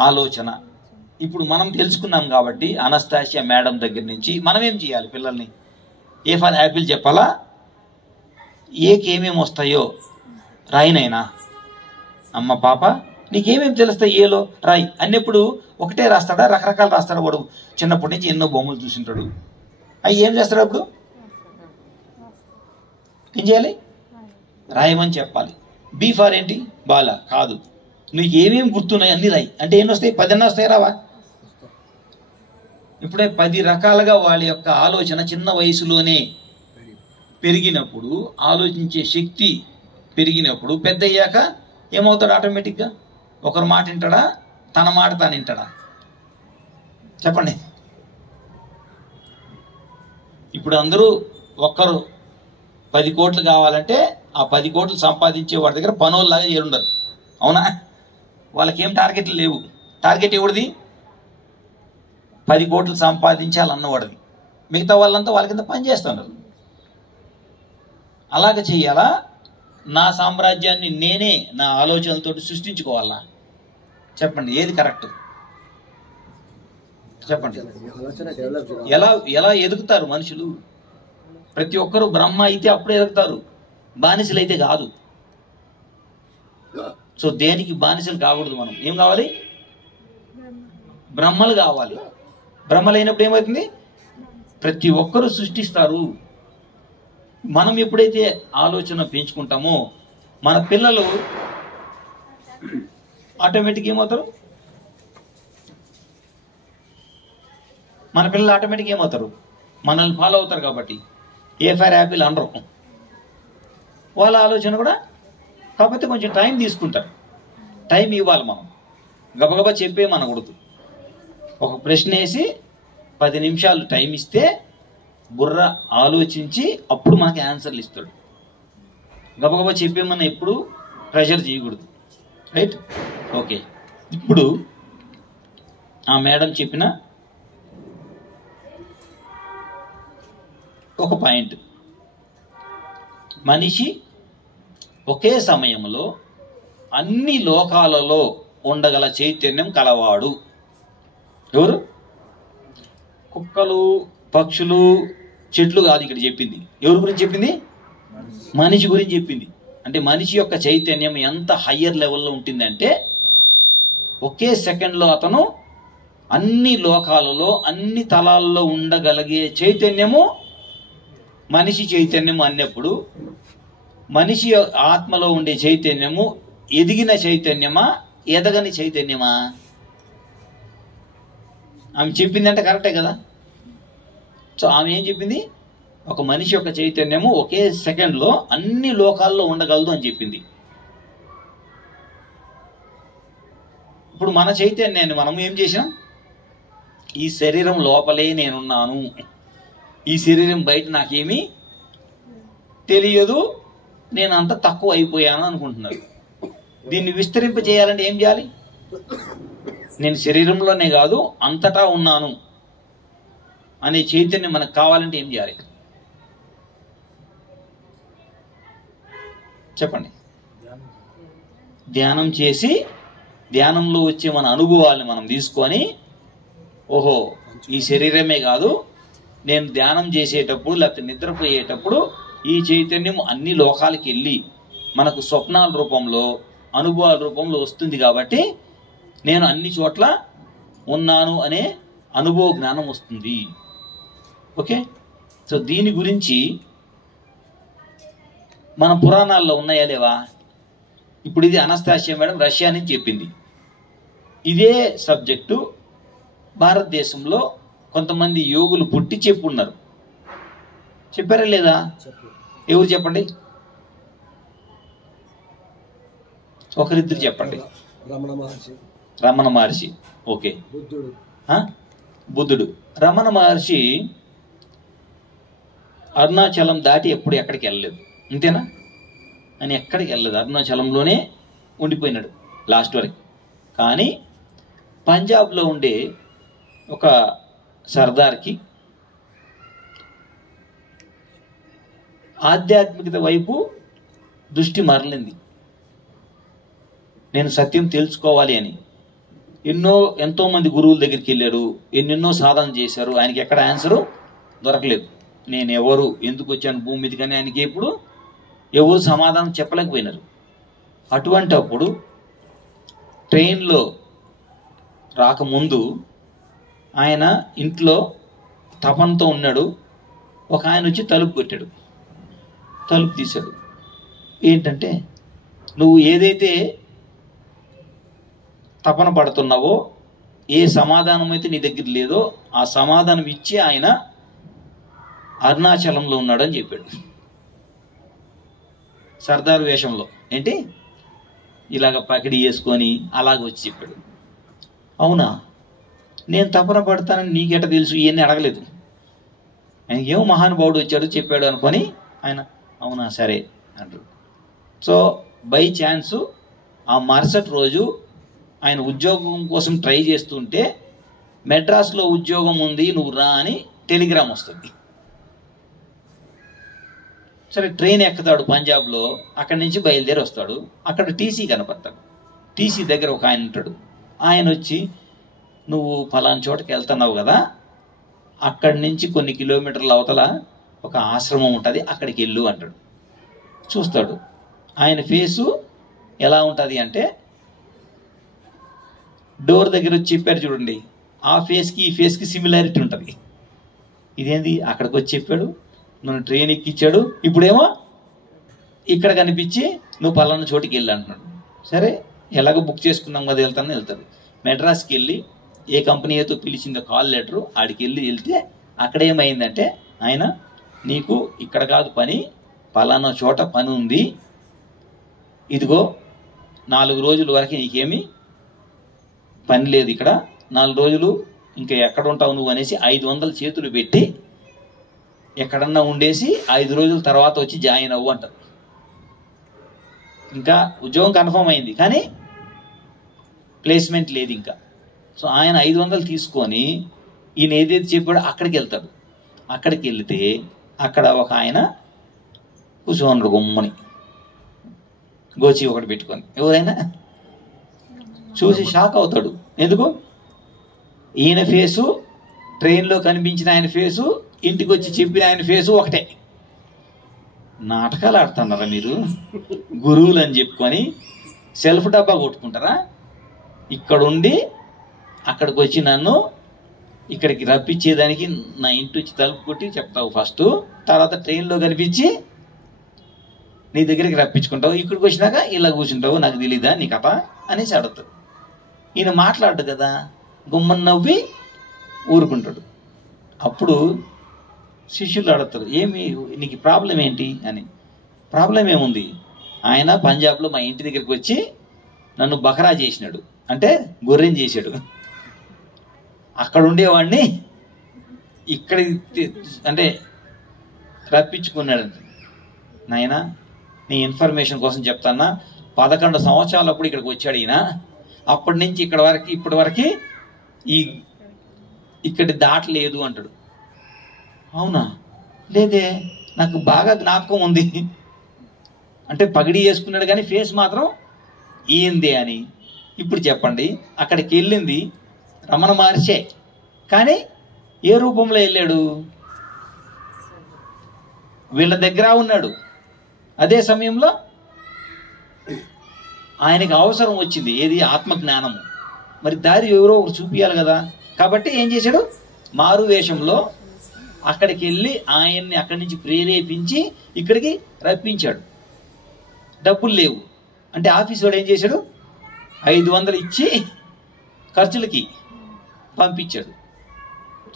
ఆలోచన. ఇప్పుడు మనం తెలుసుకున్నాం కాబట్టి అనస్తాసియా మేడం దగ్గర నుంచి మనం ఏం చేయాలి? పిల్లల్ని ఏ ఫర్ యాపిల్ చెప్పాలా, ఏకి ఏమేమి వస్తాయో రాయినైనా, అమ్మ పాప నీకేమేమి తెలుస్తాయి ఏలో రాయి అన్నప్పుడు ఒకటే రాస్తాడా, రకరకాలు రాస్తాడా? వాడు చిన్నప్పటి నుంచి ఎన్నో బొమ్మలు చూసింటాడు. అవి ఏం చేస్తాడు? అప్పుడు ఏం చేయాలి? రాయమని చెప్పాలి. బీ ఫార్ ఏంటి? బాల కాదు, నువ్వు ఏమేమి గుర్తున్నాయి అన్ని రాయి అంటే ఏం వస్తాయి? 10 వస్తాయి, రావా? ఇప్పుడే 10 రకాలుగా వాళ్ళ యొక్క ఆలోచన చిన్న వయసులోనే పెరిగినప్పుడు, ఆలోచించే శక్తి పెరిగినప్పుడు పెద్ద అయ్యాక ఏమవుతాడు? ఆటోమేటిక్గా ఒకరి మాట వింటాడా, తన మాట తాను వింటాడా? చెప్పండి. ఇప్పుడు అందరూ ఒక్కరు 10 కోట్లు కావాలంటే ఆ 10 కోట్లు సంపాదించే వాడి దగ్గర పనోళ్ళలాగా చేరుండరు, అవునా? వాళ్ళకేం టార్గెట్లు లేవు. టార్గెట్ ఎవరిది? 10 కోట్లు సంపాదించాలన్నవాడిది. మిగతా వాళ్ళంతా వాళ్ళ కింద పని చేస్తున్నారు. అలాగ చెయ్యాలా? నా సామ్రాజ్యాన్ని నేనే నా ఆలోచనలతో సృష్టించుకోవాలా? చెప్పండి, ఏది కరెక్ట్? చెప్పండి. ఎలా ఎలా ఎదుగుతారు మనుషులు? ప్రతి ఒక్కరు బ్రహ్మ అయితే అప్పుడే ఎదుగుతారు, బానిసలు అయితే కాదు. సో దేనికి బానిసలు కాకూడదు. మనం ఏం కావాలి? బ్రహ్మలు కావాలి. బ్రహ్మలు అయినప్పుడు ఏమవుతుంది? ప్రతి ఒక్కరూ సృష్టిస్తారు. మనం ఎప్పుడైతే ఆలోచన పెంచుకుంటామో మన పిల్లలు ఆటోమేటిక్ ఏమవుతారు? మన పిల్లలు ఆటోమేటిక్ ఏమవుతారు? మనల్ని ఫాలో అవుతారు. కాబట్టి ఏ ఫర్ యాపిల్ అనరు. వాళ్ళ ఆలోచన కూడా కాకపోతే కొంచెం టైం తీసుకుంటారు. టైం ఇవ్వాలి. మనం గబగబా చెప్పేమనకూడదు. ఒక ప్రశ్న వేసి 10 నిమిషాలు టైం ఇస్తే బుర్ర ఆలోచించి అప్పుడు మనకి ఆన్సర్లు ఇస్తాడు. గబగబా చెప్పేమన్నా ఎప్పుడు ప్రెషర్ చేయకూడదు. రైట్? ఓకే. ఇప్పుడు ఆ మేడం చెప్పిన ఒక పాయింట్, మనిషి ఒకే సమయంలో అన్ని లోకాలలో ఉండగల చైతన్యం కలవాడు. ఎవరు? కుక్కలు, పక్షులు, చెట్లు కాదు ఇక్కడ చెప్పింది. ఎవరి గురించి చెప్పింది? మనిషి గురించి చెప్పింది. అంటే మనిషి యొక్క చైతన్యం ఎంత హయ్యర్ లెవెల్లో ఉంటుందంటే ఒకే సెకండ్లో అతను అన్ని లోకాలలో అన్ని తలాల్లో ఉండగలిగే చైతన్యము మనిషి చైతన్యము అన్నప్పుడు మనిషి ఆత్మలో ఉండే చైతన్యము ఎదిగిన చైతన్యమా, ఎదగని చైతన్యమా? ఆమె చెప్పిందంటే కరెక్టే కదా. సో ఆమె ఏం చెప్పింది? ఒక మనిషి యొక్క చైతన్యము ఒకే సెకండ్లో అన్ని లోకాల్లో ఉండగలదు అని చెప్పింది. ఇప్పుడు మన చైతన్యాన్ని మనం ఏం చేసినాం? ఈ శరీరం లోపలే నేనున్నాను, ఈ శరీరం బయట నాకేమీ తెలియదు, నేను అంత తక్కువ అయిపోయాను అనుకుంటున్నారు. దీన్ని విస్తరింప చేయాలంటే ఏం చేయాలి? నేను శరీరంలోనే కాదు అంతటా ఉన్నాను అనే చైతన్యం మనకు కావాలంటే ఏం చేయాలి? చెప్పండి. ధ్యానం చేసి ధ్యానంలో వచ్చే మన అనుభవాల్ని మనం తీసుకొని, ఓహో ఈ శరీరమే కాదు, నేను ధ్యానం చేసేటప్పుడు లేకపోతే నిద్రపోయేటప్పుడు ఈ చైతన్యం అన్ని లోకాలకి వెళ్ళి మనకు స్వప్నాల రూపంలో అనుభవాల రూపంలో వస్తుంది. కాబట్టి నేను అన్ని చోట్ల ఉన్నాను అనే అనుభవ జ్ఞానం వస్తుంది. ఓకే. సో దీని గురించి మన పురాణాల్లో ఉన్నాయా లేవా? ఇప్పుడు ఇది అనస్తాసియా మేడం రష్యా నుంచి చెప్పింది. ఇదే సబ్జెక్టు భారతదేశంలో కొంతమంది యోగులు పుట్టి చెప్పున్నారు. చెప్పారా లేదా? ఎవరు చెప్పండి? ఒకరిద్దరు చెప్పండి. రమణ మహర్షి. ఓకే. బుద్ధుడు. రమణ మహర్షి అరుణాచలం దాటి ఎప్పుడు ఎక్కడికి వెళ్ళలేదు, అంతేనా? అని ఎక్కడికి వెళ్ళలేదు, అరుణాచలంలోనే ఉండిపోయినాడు లాస్ట్ వరకు. కానీ పంజాబ్లో ఉండే ఒక సర్దార్కి ఆధ్యాత్మికత వైపు దృష్టి మరలింది. నేను సత్యం తెలుసుకోవాలి అని ఎంతో మంది గురువుల దగ్గరికి వెళ్ళారు, ఎన్నెన్నో సాధన చేశారు, ఆయనకి ఎక్కడ ఆన్సరు దొరకలేదు. నేను ఎవరు, ఎందుకు వచ్చాను భూమి మీద, కానీ ఆయనకి ఎప్పుడు ఎవరు సమాధానం చెప్పలేకపోయినారు. అటువంటి అప్పుడు ట్రైన్లో రాకముందు ఆయన ఇంట్లో తపనతో ఉన్నాడు. ఒక ఆయన వచ్చి తలుపు కొట్టాడు. తలుపు తీశాడు. ఏంటంటే, నువ్వు ఏదైతే తపన పడుతున్నావో, ఏ సమాధానం అయితే నీ దగ్గర లేదో ఆ సమాధానం ఇచ్చి ఆయన అరుణాచలంలో ఉన్నాడని చెప్పాడు. సర్దారు వేషంలో ఏంటి ఇలాగ పకిడి వేసుకొని అలాగ వచ్చి చెప్పాడు. అవునా, నేను తపన పడతానని నీకెట తెలుసు? ఇవన్నీ అడగలేదు. ఆయనకి ఏమో మహానుభావుడు వచ్చాడు చెప్పాడు అనుకొని ఆయన అవునా సరే అంటారు. సో బై ఛాన్సు ఆ మరుసటి రోజు ఆయన ఉద్యోగం కోసం ట్రై చేస్తుంటే మెడ్రాస్లో ఉద్యోగం ఉంది నువ్వు రా అని టెలిగ్రామ్ వస్తుంది. సరే ట్రైన్ ఎక్కుతాడు పంజాబ్లో, అక్కడి నుంచి బయలుదేరి వస్తాడు. అక్కడ టీసీ కనపడతాడు. టీసీ దగ్గర ఒక ఆయన ఉంటాడు. ఆయన వచ్చి నువ్వు ఫలానా చోటకి వెళ్తున్నావు కదా, అక్కడి నుంచి కొన్ని కిలోమీటర్ల అవతల ఒక ఆశ్రమం ఉంటుంది, అక్కడికి వెళ్ళు అంటాడు. చూస్తాడు. ఆయన ఫేసు ఎలా ఉంటుంది అంటే, డోర్ దగ్గర వచ్చి చెప్పారు చూడండి, ఆ ఫేస్కి ఈ ఫేస్కి సిమిలారిటీ ఉంటుంది. ఇదేంది అక్కడికి వచ్చి చెప్పాడు, నన్ను ట్రైన్ ఎక్కిచ్చాడు, ఇప్పుడేమో ఇక్కడ కనిపించి నువ్వు పలానా చోటికి వెళ్ళి అంటున్నాడు. సరే ఎలాగో బుక్ చేసుకున్నాం కదా వెళ్తానని వెళ్తాడు. మెడ్రాస్కి వెళ్ళి ఏ కంపెనీ అయితే పిలిచిందో కాల్ లెటరు ఆడికి వెళ్తే అక్కడ ఏమైందంటే, ఆయన నీకు ఇక్కడ కాదు పని, పలానా చోట పని ఉంది, ఇదిగో 4 రోజుల వరకు నీకేమి పని లేదు ఇక్కడ, 4 రోజులు ఇంకా ఎక్కడ ఉంటావు నువ్వు అనేసి 500 చేతులు పెట్టి ఎక్కడన్నా ఉండేసి 5 రోజుల తర్వాత వచ్చి జాయిన్ అవ్వు అంటారు. ఇంకా ఉద్యోగం కన్ఫర్మ్ అయింది కానీ ప్లేస్మెంట్ లేదు ఇంకా. సో ఆయన 500 తీసుకొని ఈయన ఏదైతే చెప్పాడో అక్కడికి వెళ్తాడు. అక్కడికి వెళ్తే అక్కడ ఒక ఆయన కూర్చోన్నాడు గుమ్మని, గోచి ఒకటి పెట్టుకొని. ఎవరైనా చూసి షాక్ అవుతాడు. ఎందుకు? ఈయన ఫేసు, ట్రైన్లో కనిపించిన ఆయన ఫేసు, ఇంటికి వచ్చి చెప్పిన ఆయన ఫేసు ఒకటే. నాటకాలు ఆడుతున్నారా మీరు? గురువులు అని చెప్పుకొని సెల్ఫ్ డబ్బా కొట్టుకుంటారా? ఇక్కడుండి అక్కడికి వచ్చి నన్ను ఇక్కడికి రప్పించేదానికి నా ఇంటి వచ్చి తలుపు కొట్టి చెప్తావు ఫస్ట్, తర్వాత ట్రైన్లో కనిపించి నీ దగ్గరికి రప్పించుకుంటావు, ఇక్కడికి వచ్చినాక ఇలా కూర్చుంటావు, నాకు తెలీదా నీ కథ అనేసి అడుగుతాడు. ఈయన మాట్లాడు కదా, గుమ్మని నవ్వి ఊరుకుంటాడు. అప్పుడు శిష్యులు అడుగుతారు, ఏమి నీకు ప్రాబ్లం ఏంటి అని. ప్రాబ్లం ఏముంది, ఆయన పంజాబ్లో మా ఇంటి దగ్గరికి వచ్చి నన్ను బకరా చేసినాడు, అంటే గొర్రెం చేశాడు. అక్కడ ఉండేవాడిని ఇక్కడ అంటే రప్పించుకున్నాడు. నాయన నీ ఇన్ఫర్మేషన్ కోసం చెప్తానా, 11 సంవత్సరాలప్పుడు ఇక్కడికి వచ్చాడు ఈయన. అప్పటి నుంచి ఇప్పటి వరకు ఇక్కడి దాటలేదు అంటాడు. అవునా? లేదే, నాకు బాగా జ్ఞాపకం ఉంది అంటే పగిడి వేసుకున్నాడు కానీ ఫేస్ మాత్రం ఈయందే అని. ఇప్పుడు చెప్పండి, అక్కడికి వెళ్ళింది రమణ మహర్షే, కానీ ఏ రూపంలో వెళ్ళాడు? వీళ్ళ దగ్గర ఉన్నాడు. అదే సమయంలో ఆయనకి అవసరం వచ్చింది, ఏది? ఆత్మజ్ఞానము. మరి దారి ఎవరో ఒకరు చూపించాలి కదా. కాబట్టి ఏం చేశాడు? మారు వేషంలో అక్కడికి వెళ్ళి ఆయన్ని అక్కడి నుంచి ప్రేరేపించి ఇక్కడికి రప్పించాడు. డబ్బులు లేవు అంటే ఆఫీస్ వాడు ఏం చేశాడు? 500 ఇచ్చి ఖర్చులకి పంపించాడు.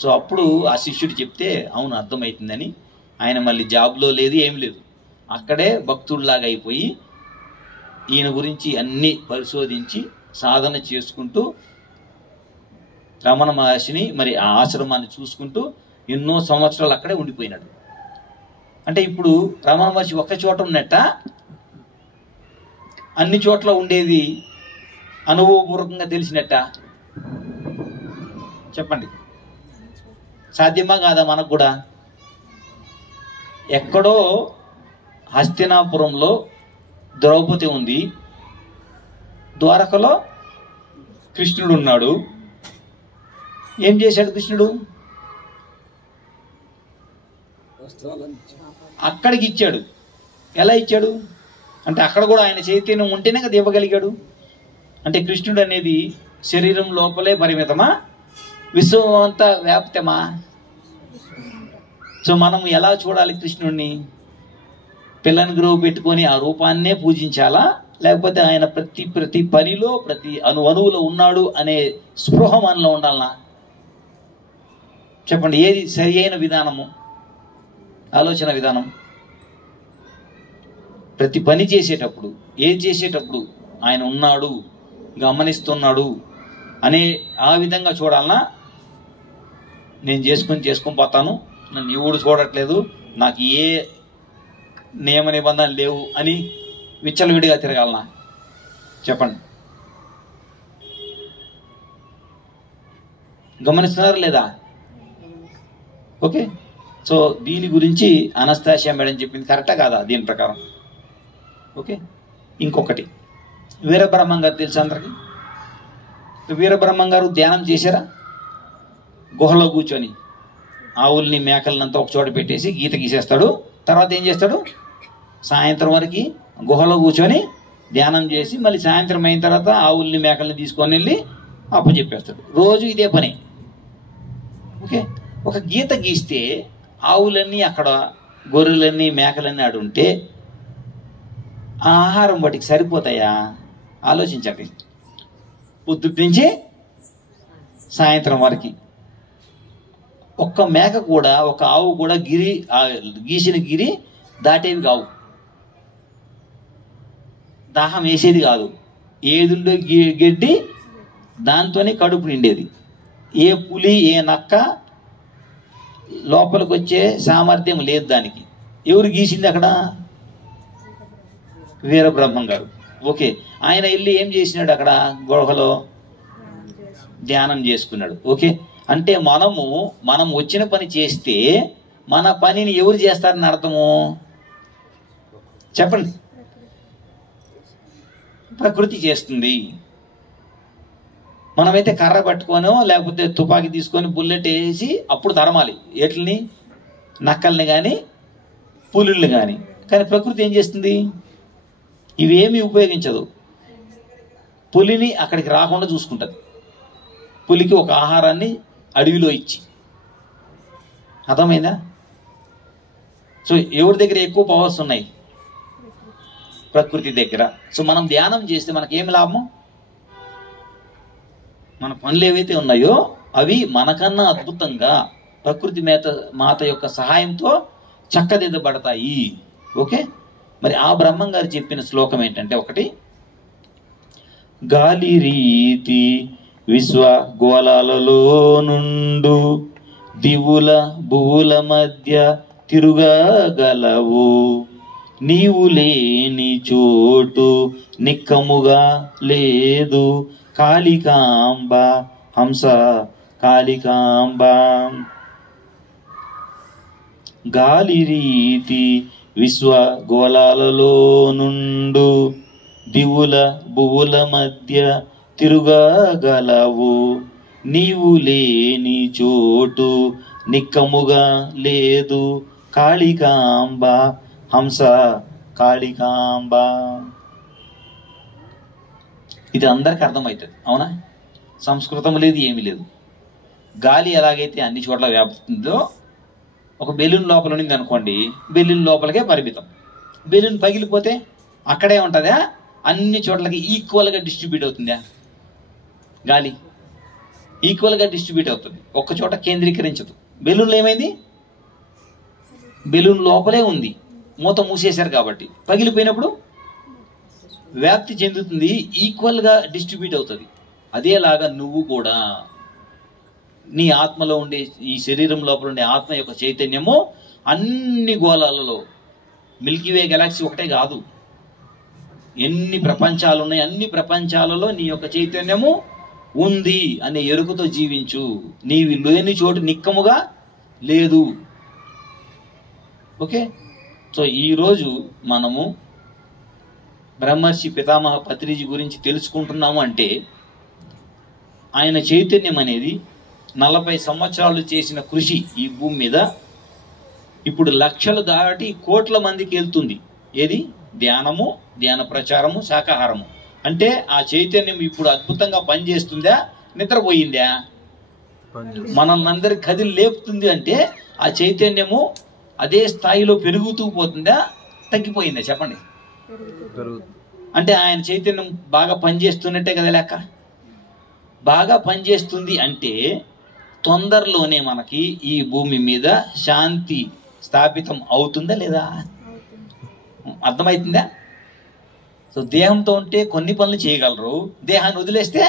సో అప్పుడు ఆ శిష్యుడు చెప్తే అవును అర్థమవుతుందని ఆయన మళ్ళీ జాబ్లో లేదు, ఏం లేదు, అక్కడే భక్తుడిలాగా అయిపోయి ఈయన గురించి అన్నీ పరిశోధించి సాధన చేసుకుంటూ రమణ మహర్షిని మరి ఆ ఆశ్రమాన్ని చూసుకుంటూ ఎన్నో సంవత్సరాలు అక్కడే ఉండిపోయినాడు. అంటే ఇప్పుడు రమణ మహర్షి ఒక్క చోట ఉన్నట్ట, అన్ని చోట్ల ఉండేది అనుభవపూర్వకంగా తెలిసినట్ట? చెప్పండి, సాధ్యమా కాదా? మనకు కూడా ఎక్కడో హస్తినాపురంలో ద్రౌపది ఉంది, ద్వారకలో కృష్ణుడు ఉన్నాడు. ఏం చేశాడు కృష్ణుడు? అక్కడికి ఇచ్చాడు. ఎలా ఇచ్చాడు అంటే అక్కడ కూడా ఆయన చైతన్యం ఉంటేనే కదా ఇవ్వగలిగాడు. అంటే కృష్ణుడు అనేది శరీరం లోపలే పరిమితమా, విశ్వం అంతా వ్యాప్తమా? సో మనం ఎలా చూడాలి కృష్ణుడిని? పిల్లని గ్రోవ్ పెట్టుకొని ఆ రూపాన్నే పూజించాలా, లేకపోతే ఆయన ప్రతి పనిలో ప్రతి అణువులో ఉన్నాడు అనే స్పృహ మనలో ఉండాలనా? చెప్పండి, ఏది సరి అయిన విధానము, ఆలోచన విధానం? ప్రతి పని చేసేటప్పుడు, ఏది చేసేటప్పుడు ఆయన ఉన్నాడు, గమనిస్తున్నాడు అనే ఆ విధంగా చూడాలనా? నేను చేసుకొని పోతాను, నన్ను ఎవడు చూడట్లేదు, నాకు ఏ నియమ నిబంధనలు లేవు అని విచ్చలవిడిగా తిరగాలనా? చెప్పండి, గమనిస్తున్నారు లేదా? ఓకే, సో దీని గురించి అనస్తాసియా మేడం చెప్పింది కరెక్టా కాదా దీని ప్రకారం? ఓకే, ఇంకొకటి వీరబ్రహ్మం గారు తెలుసు అందరికి. వీరబ్రహ్మం గారు ధ్యానం చేశారా? గుహలో కూర్చొని ఆవుల్ని మేకలనంతా ఒక చోట పెట్టేసి గీత గీసేస్తాడు. తర్వాత ఏం చేస్తాడు? సాయంత్రం వరకు గుహలో కూర్చొని ధ్యానం చేసి మళ్ళీ సాయంత్రం అయిన తర్వాత ఆవుల్ని మేకల్ని తీసుకొని వెళ్ళి అప్పచెప్పేస్తాడు. రోజు ఇదే పని. ఓకే, ఒక గీత గీస్తే ఆవులన్నీ అక్కడ, గొర్రెలన్నీ మేకలన్నీ ఆడుంటే ఆ ఆహారం వాటికి సరిపోతాయా? ఆలోచించండి. పొద్దుటి నుంచి సాయంత్రం వరకు ఒక్క మేక కూడా, ఒక ఆవు కూడా గీసిన గిరి దాటేవి కావు, దాహం వేసేది కాదు. ఏదుండే గడ్డి దాంతోనే కడుపు నిండేది. ఏ పులి ఏ నక్క లోపలికి వచ్చే సామర్థ్యం లేదు దానికి. ఎవరు గీసింది అక్కడ? వీరబ్రహ్మం గారు. ఓకే, ఆయన వెళ్ళి ఏం చేసినాడు? అక్కడ గుహలో ధ్యానం చేసుకున్నాడు. ఓకే, అంటే మనం వచ్చిన పని చేస్తే మన పనిని ఎవరు చేస్తారని అర్థము? చెప్పండి. ప్రకృతి చేస్తుంది. మనమైతే కర్ర పట్టుకోనో లేకపోతే తుపాకీ తీసుకొని బుల్లెట్ వేసి అప్పుడు తరమాలి ఎట్లని, నక్కల్ని కానీ పులుల్ని కానీ. కానీ ప్రకృతి ఏం చేస్తుంది? ఇవేమీ ఉపయోగించదు. పులిని అక్కడికి రాకుండా చూసుకుంటుంది. పులికి ఒక ఆహారాన్ని అడవిలో ఇచ్చి. అర్థమైందా? సో ఎవరి దగ్గర ఎక్కువ పవర్స్ ఉన్నాయి? ప్రకృతి దగ్గర. సో మనం ధ్యానం చేస్తే మనకేం లాభం? మన పనులు ఏవైతే ఉన్నాయో అవి మనకన్నా అద్భుతంగా ప్రకృతి మాత యొక్క సహాయంతో చక్కదిద్దబడతాయి. ఓకే, మరి ఆ బ్రహ్మం గారు చెప్పిన శ్లోకం ఏంటంటే, ఒకటి, గాలి రీతి విశ్వ గోళాలలో నుండు దివుల భువుల మధ్య తిరుగగలవు, నీవు లేని చోటు నిక్కముగా లేదు, కాళికాంబ హంస కాళికాంబ. గాలి రీతి విశ్వ గోళాలలో నుండు దివుల భువుల మధ్య తిరుగగలవు, నీవు లేని చోటు నిక్కముగా లేదు, కాళికాంబ హంస కాళికాంబ. ఇది అందరికి అర్థమవుతుంది, అవునా? సంస్కృతం లేదు, ఏమీ లేదు. గాలి ఎలాగైతే అన్ని చోట్ల వ్యాపిస్తుందో, ఒక బెలూన్ లోపల ఉండింది అనుకోండి, బెలూన్ లోపలికే పరిమితం. బెలూన్ పగిలిపోతే అక్కడే ఉంటుందా? అన్ని చోట్లకి ఈక్వల్గా డిస్ట్రిబ్యూట్ అవుతుందా? గాలి ఈక్వల్గా డిస్ట్రిబ్యూట్ అవుతుంది, ఒక్క చోట కేంద్రీకరించదు. బెలూన్లో ఏమైంది? బెలూన్ లోపలే ఉంది, మూత మూసేశారు కాబట్టి. పగిలిపోయినప్పుడు వ్యాప్తి చెందుతుంది, ఈక్వల్గా డిస్ట్రిబ్యూట్ అవుతుంది. అదేలాగా నువ్వు కూడా నీ ఆత్మలో ఉండే, ఈ శరీరం లోపల ఉండే ఆత్మ యొక్క చైతన్యము అన్ని గోళాలలో, మిల్కీవే గెలాక్సీ ఒకటే కాదు, ఎన్ని ప్రపంచాలు ఉన్నాయి, అన్ని ప్రపంచాలలో నీ యొక్క చైతన్యము ఉంది అనే ఎరుకతో జీవించు. నీవి లేని చోటు నిక్కముగా లేదు. ఓకే, సో ఈరోజు మనము బ్రహ్మర్షి పితామహ పత్రిజీ గురించి తెలుసుకుంటున్నాము అంటే ఆయన చైతన్యం అనేది 40 సంవత్సరాలు చేసిన కృషి ఈ భూమి మీద ఇప్పుడు లక్షలు దాటి కోట్ల మందికి వెళ్తుంది. ఏది? ధ్యానము, ధ్యాన ప్రచారము, శాకాహారము. అంటే ఆ చైతన్యం ఇప్పుడు అద్భుతంగా పనిచేస్తుందా, నిద్రపోయిందా? మనల్ని అందరి కదిలి లేపుతుంది అంటే ఆ చైతన్యము అదే స్థాయిలో పెరుగుతూ పోతుందా, తగ్గిపోయిందా? చెప్పండి. అంటే ఆయన చైతన్యం బాగా పనిచేస్తున్నట్టే కదా లెక్క. బాగా పనిచేస్తుంది అంటే తొందరలోనే మనకి ఈ భూమి మీద శాంతి స్థాపితం అవుతుందా లేదా? అర్థమవుతుందా? సో దేహంతో ఉంటే కొన్ని పనులు చేయగలరు, దేహాన్ని వదిలేస్తే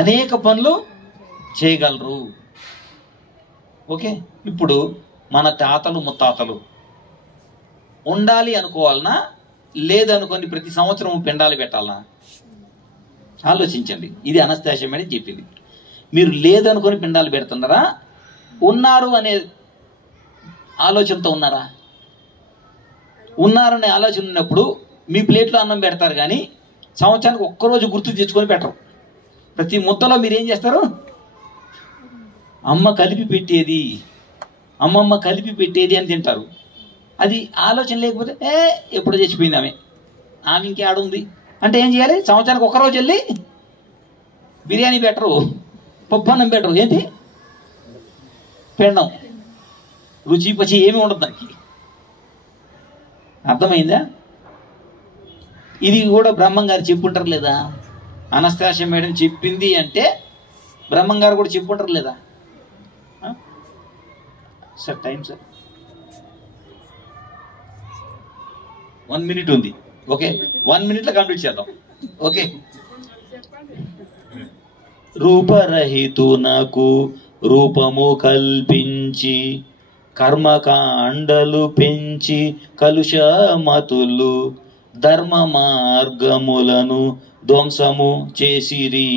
అనేక పనులు చేయగలరు. ఓకే, ఇప్పుడు మన తాతలు ముత్తాతలు ఉండాలి అనుకోవాలనా, లేదనుకొని ప్రతి సంవత్సరం పిండాలు పెట్టాలనా? ఆలోచించండి. ఇది అనస్థాసియం అని చెప్పింది. మీరు లేదనుకొని పిండాలు పెడుతున్నారా, ఉన్నారు అనే ఆలోచనతో ఉన్నారా? ఉన్నారనే ఆలోచన ఉన్నప్పుడు మీ ప్లేట్లో అన్నం పెడతారు, కానీ సంవత్సరానికి ఒక్కరోజు గుర్తు తెచ్చుకొని పెట్టరు. ప్రతి ముద్దలో మీరు ఏం చేస్తారు? అమ్మ కలిపి పెట్టేది, అమ్మమ్మ కలిపి పెట్టేది అని తింటారు. అది ఆలోచన లేకపోతే ఎప్పుడు చచ్చిపోయింది ఆమె ఇంకేడుంది అంటే ఏం చేయాలి? సంవత్సరానికి ఒక్కరోజు వెళ్ళి బిర్యానీ పెట్టరు, పప్పు అన్నం పెట్టరు. ఏంటి? పిండం. రుచి పచి ఏమి ఉండదు దానికి. అర్థమైందా? ఇది కూడా బ్రహ్మం గారు చెప్పుంటారు లేదా? అనస్థాసియం మేడం చెప్పింది అంటే బ్రహ్మం గారు కూడా చెప్పుంటారు లేదా? సార్ టైం సార్ 1 minute ఉంది. ఓకే, 1 minute కంప్లీట్ చేద్దాం. ఓకే. రూపరహితునకు రూపము కల్పించి కర్మకాండలు పెంచి కలుషమతులు ధర్మ మార్గములను ధ్వంసము చేసిరి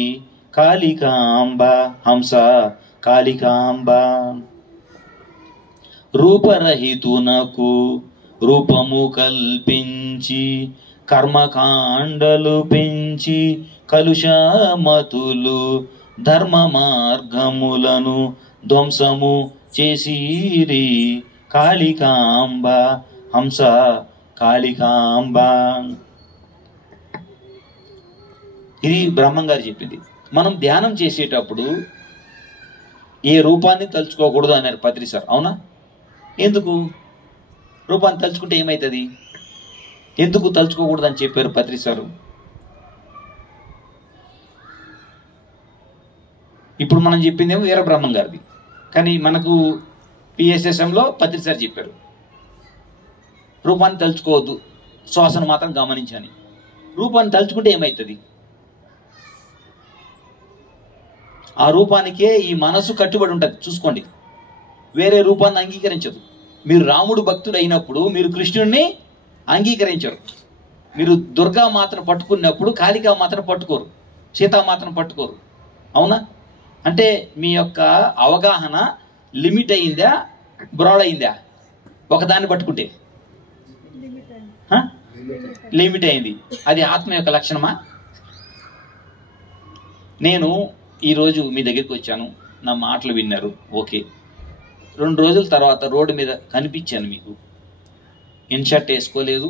కాళికాంబ హంస కాళికాంబ. రూపరహితునకు రూపము కల్పించి కర్మకాండలు పెంచి కలుషమతులు ధర్మ మార్గములను ధ్వంసము చేసిరి కాళికాంబ హంస కాళికాంబ. ఇది బ్రహ్మం గారు చెప్పింది. మనం ధ్యానం చేసేటప్పుడు ఏ రూపాన్ని తలుచుకోకూడదు అన్నారు పత్రి సార్. అవునా? ఎందుకు? రూపాన్ని తలుచుకుంటే ఏమవుతుంది? ఎందుకు తలుచుకోకూడదు అని చెప్పారు పత్రి సారు? ఇప్పుడు మనం చెప్పిందేమో వీర బ్రహ్మం గారిది, కానీ మనకు పిఎస్ఎస్ఎంలో పత్రి సార్ చెప్పారు రూపాన్ని తలుచుకోవద్దు, శ్వాసన మాత్రం గమనించని. రూపాన్ని తలుచుకుంటే ఏమవుతుంది? ఆ రూపానికే ఈ మనసు కట్టుబడి ఉంటుంది. చూసుకోండి, వేరే రూపాన్ని అంగీకరించదు. మీరు రాముడు భక్తుడు అయినప్పుడు మీరు కృష్ణుడిని అంగీకరించరు. మీరు దుర్గా మాత్రం పట్టుకున్నప్పుడు కాళికా మాత్రం పట్టుకోరు, సీతా మాత్రం పట్టుకోరు. అవునా? అంటే మీ యొక్క అవగాహన లిమిట్ అయిందా, బ్రాడ్ అయిందా? ఒకదాన్ని పట్టుకుంటే లిమిట్ అయింది. అది ఆత్మ యొక్క లక్షణమా? నేను ఈరోజు మీ దగ్గరికి వచ్చాను, నా మాటలు విన్నారు, ఓకే. 2 రోజుల తర్వాత రోడ్డు మీద కనిపించాను మీకు. ఇన్ షర్ట్ వేసుకోలేదు,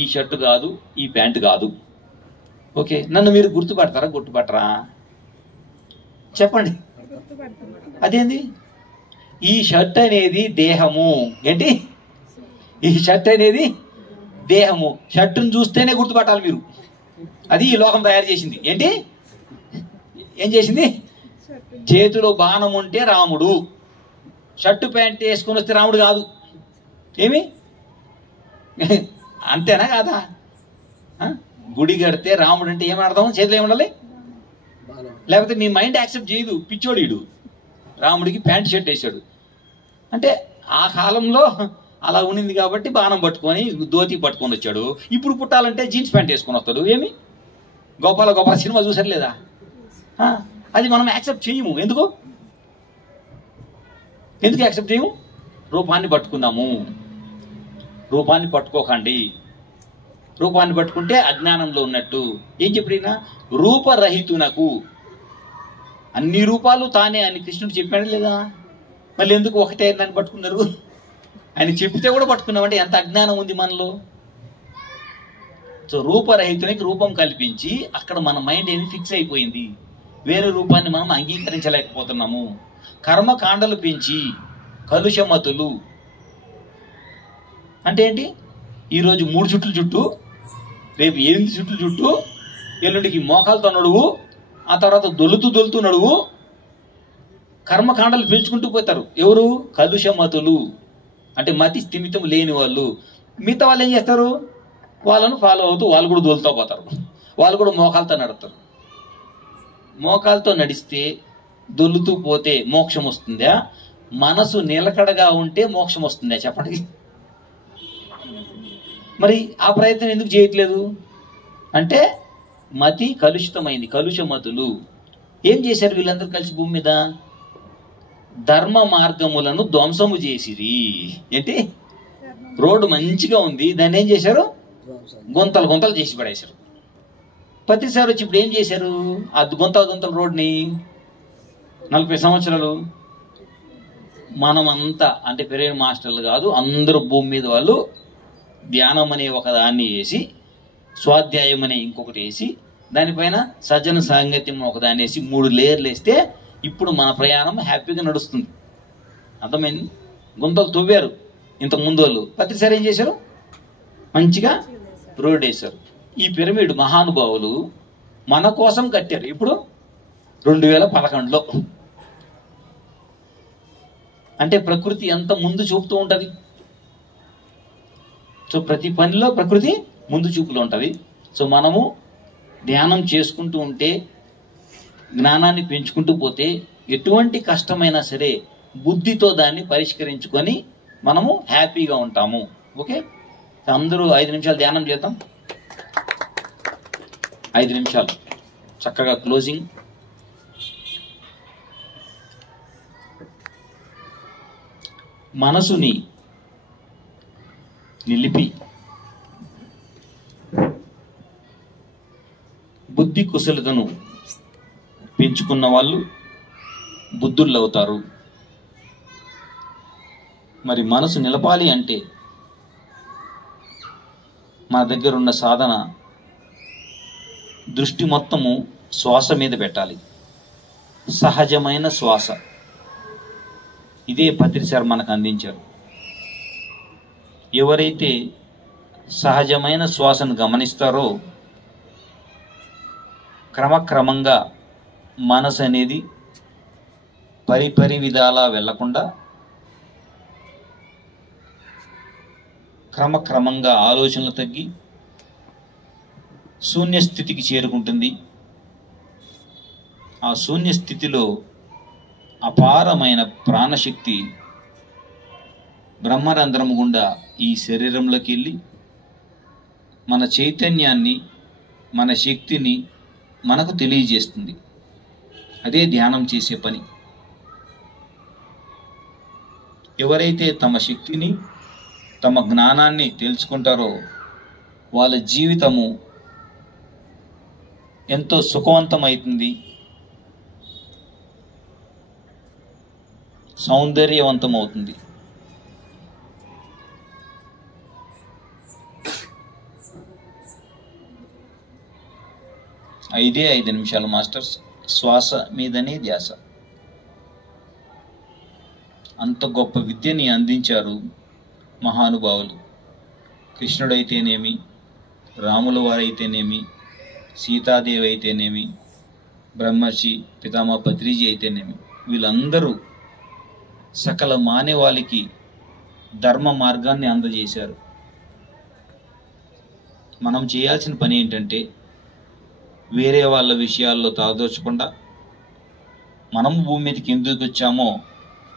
ఈ షర్టు కాదు, ఈ ప్యాంటు కాదు. ఓకే, నన్ను మీరు గుర్తుపడతారా, గుర్తుపట్టరా? చెప్పండి. అదేంది? ఈ షర్ట్ అనేది దేహము. ఏంటి? ఈ షర్ట్ అనేది దేహము. షర్టును చూస్తేనే గుర్తుపట్టాలి మీరు. అది ఈ లోకం తయారు చేసింది. ఏంటి? ఏం చేసింది? చేతిలో బాణం ఉంటే రాముడు, షర్టు ప్యాంట్ వేసుకొని వస్తే రాముడు కాదు. ఏమి? అంతేనా కాదా? గుడి కడితే రాముడు అంటే ఏమని అర్థం? చేతిలో ఏముండాలి? లేకపోతే మీ మైండ్ యాక్సెప్ట్ చేయదు. పిచ్చోడీడు రాముడికి ప్యాంట్ షర్ట్ వేసాడు అంటే ఆ కాలంలో అలా ఉండింది కాబట్టి బాణం పట్టుకొని ధోతి పట్టుకొని వచ్చాడు. ఇప్పుడు పుట్టాలంటే జీన్స్ ప్యాంట్ వేసుకొని వస్తాడు. ఏమి? గోపాల గోపాల సినిమా చూసారు లేదా? అది మనం యాక్సెప్ట్ చేయము. ఎందుకు యాక్సెప్ట్ చేయము? రూపాన్ని పట్టుకున్నాము. రూపాన్ని పట్టుకోకండి. రూపాన్ని పట్టుకుంటే అజ్ఞానంలో ఉన్నట్టు. ఏం చెప్పినా రూపరహితునకు, అన్ని రూపాలు తానే అని కృష్ణుడు చెప్పాడు లేదా? మళ్ళీ ఎందుకు ఒకటే దాన్ని పట్టుకున్నారు? ఆయన చెప్తే కూడా పట్టుకున్నామంటే ఎంత అజ్ఞానం ఉంది మనలో. సో రూపరహితునికి రూపం కల్పించి అక్కడ మన మైండ్ ఏమి ఫిక్స్ అయిపోయింది. వేరే రూపాన్ని మనం అంగీకరించలేకపోతున్నాము. కర్మకాండలు పెంచి కలుషమతులు అంటే ఏంటి? ఈరోజు 3 చుట్లు చుట్టూ, రేపు 8 చుట్లు చుట్టూ, ఎల్లుండికి మోకాలతో నడువు, ఆ తర్వాత దొలుతూ నడువు. కర్మకాండలు పెంచుకుంటూ పోతారు. ఎవరు? కలుషమతులు అంటే మతి స్థిమితం లేని వాళ్ళు. మిగతా వాళ్ళు ఏం చేస్తారు? వాళ్ళను ఫాలో అవుతూ వాళ్ళు కూడా దొలుతూ పోతారు. వాళ్ళు కూడా మోకాలతో నడుస్తారు. మోకాలతో నడిస్తే దొల్లుతూ పోతే మోక్షం వస్తుందా? మనసు నిలకడగా ఉంటే మోక్షం వస్తుందా? చెప్పండి. మరి ఆ ప్రయత్నం ఎందుకు చేయట్లేదు అంటే మతి కలుషితమైంది. కలుషమతులు ఏం చేశారు వీళ్ళందరూ కలిసి భూమి మీద? ధర్మ మార్గములను ధ్వంసము చేసిరి. ఏంటి? రోడ్డు మంచిగా ఉంది, దాన్ని ఏం చేశారు? గుంతలు గుంతలు చేసి పడేశారు. ప్రతిసారి వచ్చి ఇప్పుడు ఏం చేశారు? ఆ గుంతల రోడ్ని 40 సంవత్సరాలు మనమంతా అంటే పెరిగిన మాస్టర్లు కాదు, అందరూ భూమి మీద వాళ్ళు ధ్యానం అనే ఒక దాన్ని వేసి, స్వాధ్యాయం అనే ఇంకొకటి వేసి, దానిపైన సజ్జన సాంగత్యం ఒక దాన్ని వేసి 3 లేయర్లు వేస్తే ఇప్పుడు మన ప్రయాణం హ్యాపీగా నడుస్తుంది. అర్థమైంది? గుంతలు తవ్వారు ఇంత ముందు వాళ్ళు, ప్రతిసారి ఏం చేశారు? మంచిగా రోడ్ వేశారు. ఈ పిరమిడ్ మహానుభావులు మన కోసం కట్టారు. ఇప్పుడు 2011లో. అంటే ప్రకృతి ఎంత ముందు చూపుతూ ఉంటుంది. సో ప్రతి పనిలో ప్రకృతి ముందు చూపులో ఉంటుంది. సో మనము ధ్యానం చేసుకుంటూ ఉంటే, జ్ఞానాన్ని పెంచుకుంటూ పోతే, ఎటువంటి కష్టమైనా సరే బుద్ధితో దాన్ని పరిష్కరించుకొని మనము హ్యాపీగా ఉంటాము. ఓకే, అందరూ 5 నిమిషాలు ధ్యానం చేద్దాం. 5 నిమిషాలు చక్కగా క్లోజింగ్. మనసుని నిలిపి బుద్ధి కుశలతను పెంచుకున్న వాళ్ళు బుద్ధుళ్ళు అవుతారు. మరి మనసు నిలపాలి అంటే మన దగ్గర ఉన్న సాధన దృష్టి మొత్తము శ్వాస మీద పెట్టాలి. సహజమైన శ్వాస. ఇదే పత్రి సార్ మనకు అందించారు. ఎవరైతే సహజమైన శ్వాసను గమనిస్తారో క్రమక్రమంగా మనసు అనేది పరిపరి విధాలా వెళ్లకుండా క్రమక్రమంగా ఆలోచనలు తగ్గి శూన్యస్థితికి చేరుకుంటుంది. ఆ శూన్యస్థితిలో అపారమైన ప్రాణశక్తి బ్రహ్మరంధ్రం గుండా ఈ శరీరంలోకి వెళ్ళి మన చైతన్యాన్ని, మన శక్తిని మనకు తెలియజేస్తుంది. అదే ధ్యానం చేసే పని. ఎవరైతే తమ శక్తిని, తమ జ్ఞానాన్ని తెలుసుకుంటారో వాళ్ళ జీవితము ఎంతో సుఖవంతమవుతుంది, సౌందర్యవంతమవుతుంది. ఐదే 5 నిమిషాలు మాస్టర్స్. శ్వాస మీదనే ధ్యాస. అంత గొప్ప విద్యని అందించారు మహానుభావులు. కృష్ణుడైతేనేమి, రాముల వారైతేనేమి, సీతాదేవి అయితేనేమి, బ్రహ్మర్షి పితామహ పత్రిజీ అయితేనేమి, వీళ్ళందరూ సకల మానవాళికి ధర్మ మార్గాన్ని అందజేశారు. మనం చేయాల్సిన పని ఏంటంటే వేరే వాళ్ళ విషయాల్లో తాదోచకుండా మనం భూమి మీదకి ఎందుకు వచ్చామో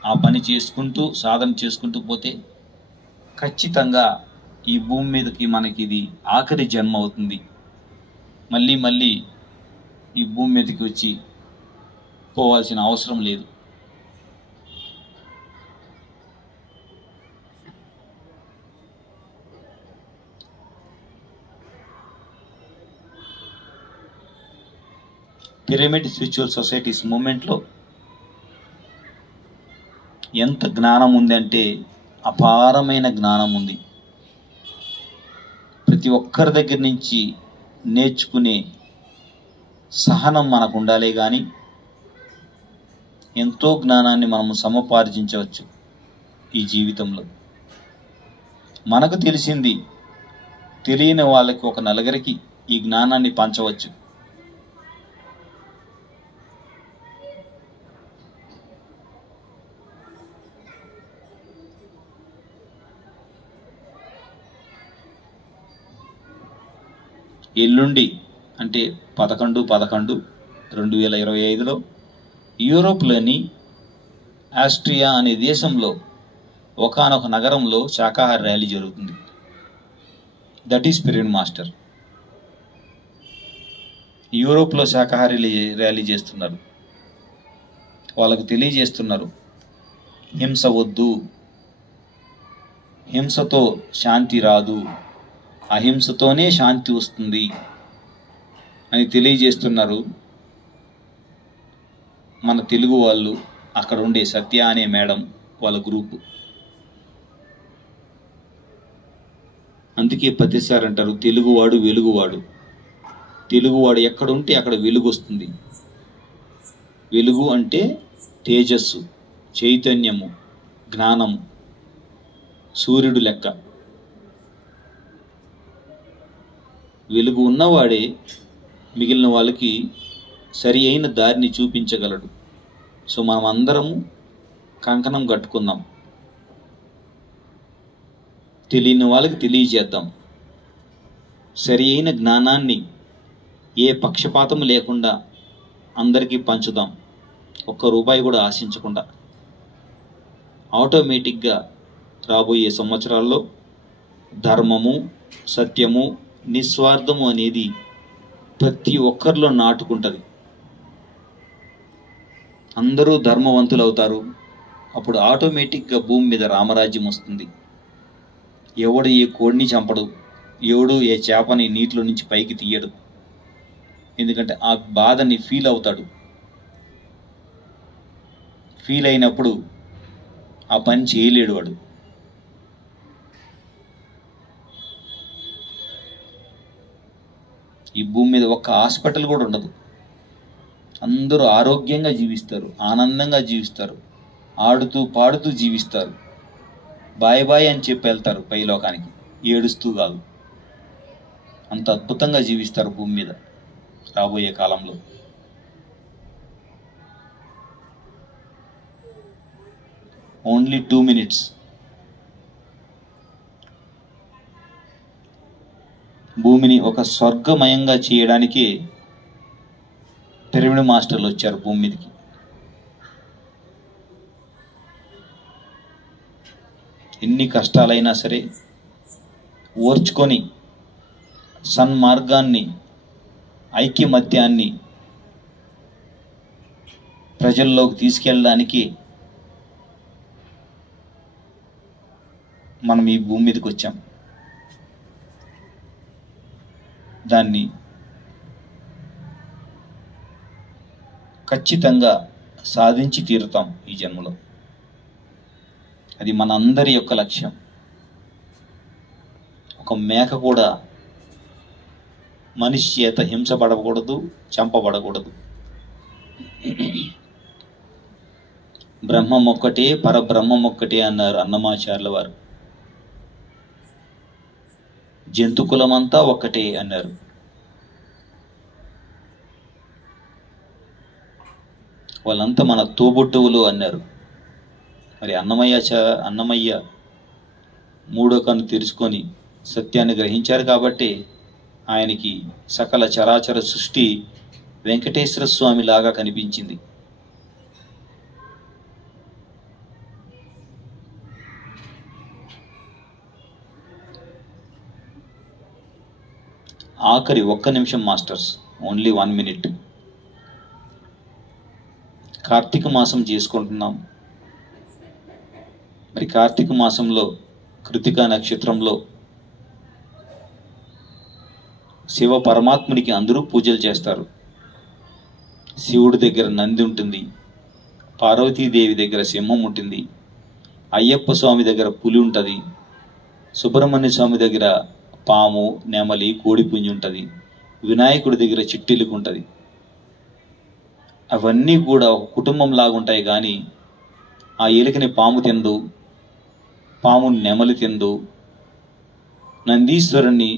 ఆ పని చేసుకుంటూ సాధన చేసుకుంటూ పోతే ఖచ్చితంగా ఈ భూమి మీదకి మనకి ఇది ఆఖరి జన్మ అవుతుంది. మళ్ళీ మళ్ళీ ఈ భూమి మీదకి వచ్చి పోవాల్సిన అవసరం లేదు. పిరమిడ్ స్పిరిచువల్ సొసైటీస్ మూమెంట్లో ఎంత జ్ఞానం ఉంది అంటే అపారమైన జ్ఞానం ఉంది. ప్రతి ఒక్కరి దగ్గర నుంచి నేర్చుకునే సహనం మనకు ఉండాలే కానీ ఎంతో జ్ఞానాన్ని మనము సముపార్జించవచ్చు ఈ జీవితంలో. మనకు తెలిసింది తెలియని వాళ్ళకి ఒక నలుగురికి ఈ జ్ఞానాన్ని పంచవచ్చు. ఎల్లుండి అంటే 11/11/2025 యూరోప్లోని ఆస్ట్రియా అనే దేశంలో ఒకానొక నగరంలో శాకాహార ర్యాలీ జరుగుతుంది. That is pyramid master. యూరోప్లో శాకాహార ర్యాలీ చేస్తున్నారు. వాళ్ళకు తెలియజేస్తున్నారు, హింస వద్దు, హింసతో శాంతి రాదు, అహింసతోనే శాంతి వస్తుంది అని తెలియజేస్తున్నారు. మన తెలుగు వాళ్ళు, అక్కడ ఉండే సత్య అనే మేడం వాళ్ళ గ్రూపు. అందుకే ప్రతిసారి అంటారు తెలుగువాడు వెలుగువాడు. తెలుగువాడు ఎక్కడ ఉంటే అక్కడ వెలుగు వస్తుంది. వెలుగు అంటే తేజస్సు, చైతన్యము, జ్ఞానము, సూర్యుడు లెక్క. వెలుగు ఉన్నవాడే మిగిలిన వాళ్ళకి సరి అయిన దారిని చూపించగలడు. సో మనం అందరము కంకణం కట్టుకుందాం, తెలియని వాళ్ళకి తెలియజేద్దాం. సరి అయిన జ్ఞానాన్ని ఏ పక్షపాతం లేకుండా అందరికీ పంచుదాం, ఒక్క రూపాయి కూడా ఆశించకుండా. ఆటోమేటిక్గా రాబోయే సంవత్సరాల్లో ధర్మము, సత్యము, నిస్వార్థము అనేది ప్రతి ఒక్కరిలో నాటుకుంటుంది. అందరూ ధర్మవంతులు అవుతారు. అప్పుడు ఆటోమేటిక్గా భూమి మీద రామరాజ్యం వస్తుంది. ఎవడు ఏ కోడిని చంపడు, ఎవడు ఏ చేపని నీటిలో నుంచి పైకి తీయడు. ఎందుకంటే ఆ బాధని ఫీల్ అవుతాడు. ఫీల్ అయినప్పుడు ఆ పని చేయలేడు వాడు. ఈ భూమి మీద ఒక్క హాస్పిటల్ కూడా ఉండదు. అందరూ ఆరోగ్యంగా జీవిస్తారు, ఆనందంగా జీవిస్తారు, ఆడుతూ పాడుతూ జీవిస్తారు. బాయ్ బాయ్ అని చెప్పి వెళ్తారు పైలోకానికి, ఏడుస్తూ కాదు. అంత అద్భుతంగా జీవిస్తారు భూమి మీద రాబోయే కాలంలో. Only 2 minutes. భూమిని ఒక స్వర్గమయంగా చేయడానికి పిరమిడ్ మాస్టర్లు వచ్చారు భూమి మీదకి. ఎన్ని కష్టాలైనా సరే ఓర్చుకొని సన్మార్గాన్ని, ఐక్యమత్యాన్ని ప్రజల్లోకి తీసుకెళ్ళడానికి మనం ఈ భూమి మీదకి వచ్చాం. దాన్ని ఖచ్చితంగా సాధించి తీరుతాం ఈ జన్మలో. అది మన అందరి యొక్క లక్ష్యం. ఒక మేక కూడా మనిషి చేత హింసపడకూడదు, చంపబడకూడదు. బ్రహ్మం ఒక్కటే, పరబ్రహ్మం ఒక్కటే అన్నారు అన్నమాచార్యుల వారు. జంతుకులమంతా ఒక్కటే అన్నారు. వాళ్ళంతా మన తోబుట్టువులు అన్నారు. మరి అన్నమయ్య మూడో కన్ను తెరుచుకొని సత్యాన్ని గ్రహించారు కాబట్టి ఆయనకి సకల చరాచర సృష్టి వెంకటేశ్వర స్వామి లాగా కనిపించింది. ఆఖరి 1 నిమిషం మాస్టర్స్, ఓన్లీ 1 minute. కార్తీక మాసం చేసుకుంటున్నాం. మరి కార్తీక మాసంలో కృతికా నక్షత్రంలో శివ పరమాత్మునికి అందరూ పూజలు చేస్తారు. శివుడి దగ్గర నంది ఉంటుంది, పార్వతీదేవి దగ్గర సింహం ఉంటుంది, అయ్యప్ప స్వామి దగ్గర పులి ఉంటుంది, సుబ్రహ్మణ్య స్వామి దగ్గర పాము, నెమలి, కోడిపుంజి ఉంటుంది, వినాయకుడి దగ్గర చిట్టిలుకు ఉంటుంది. అవన్నీ కూడా ఒక కుటుంబం లాగా ఉంటాయి. కానీ ఆ ఎలుకని పాము తిందు, పాము నెమలి తిందు, నందీశ్వరుణ్ణి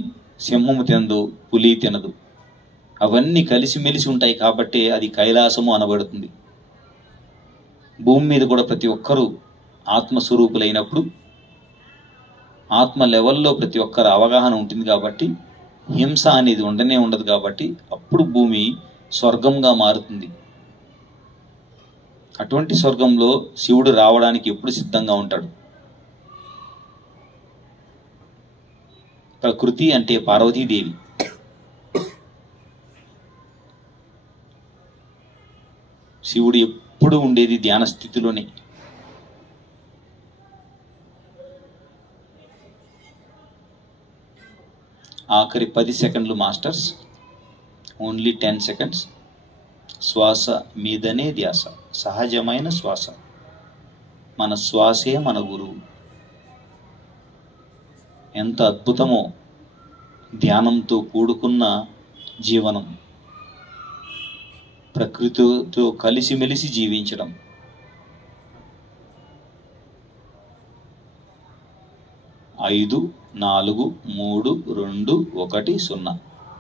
సింహము తిందు, పులి తినదు. అవన్నీ కలిసిమెలిసి ఉంటాయి కాబట్టి అది కైలాసము అనబడుతుంది. భూమి మీద కూడా ప్రతి ఒక్కరూ ఆత్మస్వరూపులైనప్పుడు ఆత్మ లెవెల్లో ప్రతి ఒక్కరు అవగాహన ఉంటుంది కాబట్టి హింస అనేది ఉండదు కాబట్టి అప్పుడు భూమి స్వర్గంగా మారుతుంది. అటువంటి స్వర్గంలో శివుడు రావడానికి ఎప్పుడు సిద్ధంగా ఉంటాడు. ప్రకృతి అంటే పార్వతీదేవి. శివుడు ఎప్పుడు ఉండేది ధ్యాన స్థితిలోనే. ఆఖరి 10 సెకండ్లు మాస్టర్స్, ఓన్లీ 10 సెకండ్స్. శ్వాస మీదనే ధ్యాస, సహజమైన శ్వాస. మన శ్వాసే మన గురువు. ఎంత అద్భుతమో ధ్యానంతో కూడుకున్న జీవనం, ప్రకృతితో కలిసిమెలిసి జీవించడం. ఐదు, 4, 3, 2, 1, 0.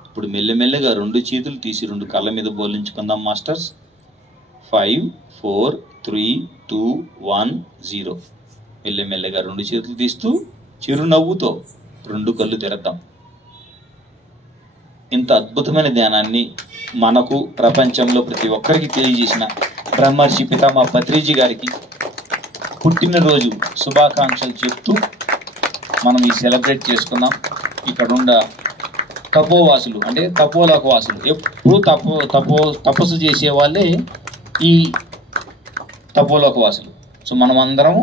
ఇప్పుడు మెల్లమెల్లగా 2 చేతులు తీసి 2 కళ్ళ మీద బోలించుకుందాం మాస్టర్స్. 5, 4, 3, 2, 1, 0. మెల్లమెల్లగా 2 చేతులు తీస్తూ చిరునవ్వుతో 2 కళ్ళు తెరద్దాం. ఇంత అద్భుతమైన ధ్యానాన్ని మనకు ప్రపంచంలో ప్రతి ఒక్కరికి తెలియజేసిన బ్రహ్మర్షి పితామహ పత్రిజీ గారికి పుట్టినరోజు శుభాకాంక్షలు చెప్తూ మనం ఈ సెలబ్రేట్ చేసుకున్నాం. ఇక్కడున్న తపోవాసులు అంటే తపోలోక వాసులు ఎప్పుడు తపస్సు చేసే వాళ్ళే ఈ తపోలోక వాసులు. సో మనం అందరం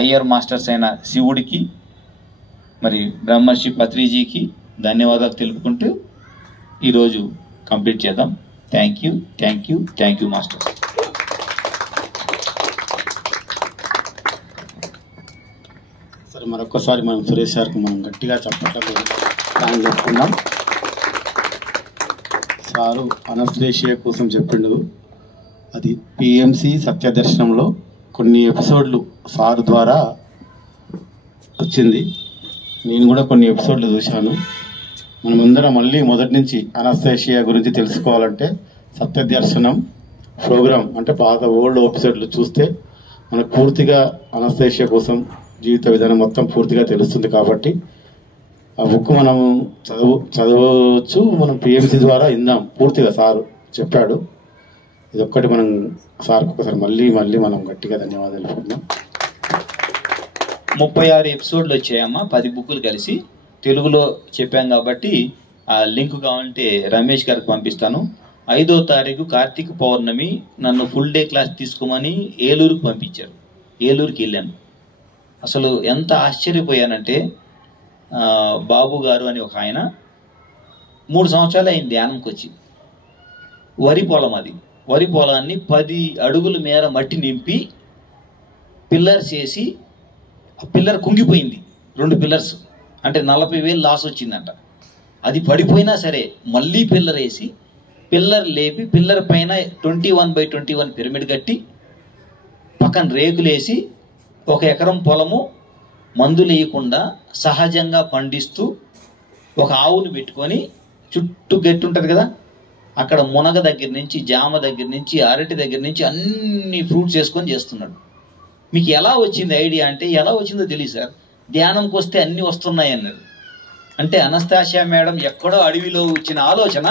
అయ్యర్ మాస్టర్స్ అయిన శివుడికి మరి బ్రహ్మర్షి పత్రిజీకి ధన్యవాదాలు తెలుపుకుంటూ ఈరోజు కంప్లీట్ చేద్దాం. Thank you master. సరే, మరొకసారి మనం సురేష్ సార్కి మనం గట్టిగా చెప్పట్లేదు ప్లాన్ చెప్పుకుందాం. సారు అనస్థీషియా కోసం చెప్పిండు. అది పిఎంసి సత్యదర్శనంలో కొన్ని ఎపిసోడ్లు సారు ద్వారా వచ్చింది. నేను కూడా కొన్ని ఎపిసోడ్లు చూశాను. మనమందరం మళ్ళీ మొదటి నుంచి అనస్థీషియా గురించి తెలుసుకోవాలంటే సత్యదర్శనం ప్రోగ్రామ్ అంటే పాత ఓల్డ్ ఎపిసోడ్లు చూస్తే మనకు పూర్తిగా అనస్థీషియా కోసం జీవిత విధానం మొత్తం పూర్తిగా తెలుస్తుంది. కాబట్టి ఆ బుక్ మనం చదవచ్చు. మనం పిఎంసి ద్వారా ఇందాం పూర్తిగా సారు చెప్పాడు. ఇదొక్కటి మనం సార్కి ఒకసారి మళ్ళీ మనం గట్టిగా ధన్యవాదాలు చెప్పుకుందాం. 36 ఎపిసోడ్లు వచ్చాయమ్మా, 10 బుక్కులు కలిసి తెలుగులో చెప్పాం కాబట్టి ఆ లింక్ కావాలంటే రమేష్ గారికి పంపిస్తాను. 5వ తారీఖు కార్తీక పౌర్ణమి నన్ను ఫుల్ డే క్లాస్ తీసుకోమని ఏలూరుకు పంపించారు. ఏలూరుకి వెళ్ళాను. అసలు ఎంత ఆశ్చర్యపోయానంటే బాబు గారు అని ఒక ఆయన 3 సంవత్సరాలు అయింది ధ్యానంకి వచ్చి. వరి పొలం అది. వరి పొలాన్ని 10 అడుగుల మేర మట్టి నింపి పిల్లర్స్ వేసి ఆ పిల్లర్ కుంగిపోయింది. 2 పిల్లర్స్ అంటే 40,000 లాస్ వచ్చిందంట. అది పడిపోయినా సరే మళ్ళీ పిల్లర్ వేసి పిల్లర్ లేపి పిల్లర్ పైన 21x21 పిరమిడ్ కట్టి పక్కన రేకులు వేసి 1 ఎకరం పొలము మందులు వేయకుండా సహజంగా పండిస్తూ ఒక ఆవును పెట్టుకొని చుట్టూ గట్టి ఉంటుంది కదా, అక్కడ మునగ దగ్గర నుంచి జామ దగ్గర నుంచి అరటి దగ్గర నుంచి అన్ని ఫ్రూట్స్ వేసుకొని చేస్తున్నాడు. మీకు ఎలా వచ్చింది ఐడియా అంటే, ఎలా వచ్చిందో తెలియదు సార్, ధ్యానంకి వస్తే అన్నీ వస్తున్నాయి అన్నారు. అంటే అనస్థీషియా మేడం ఎక్కడో అడవిలో వచ్చిన ఆలోచన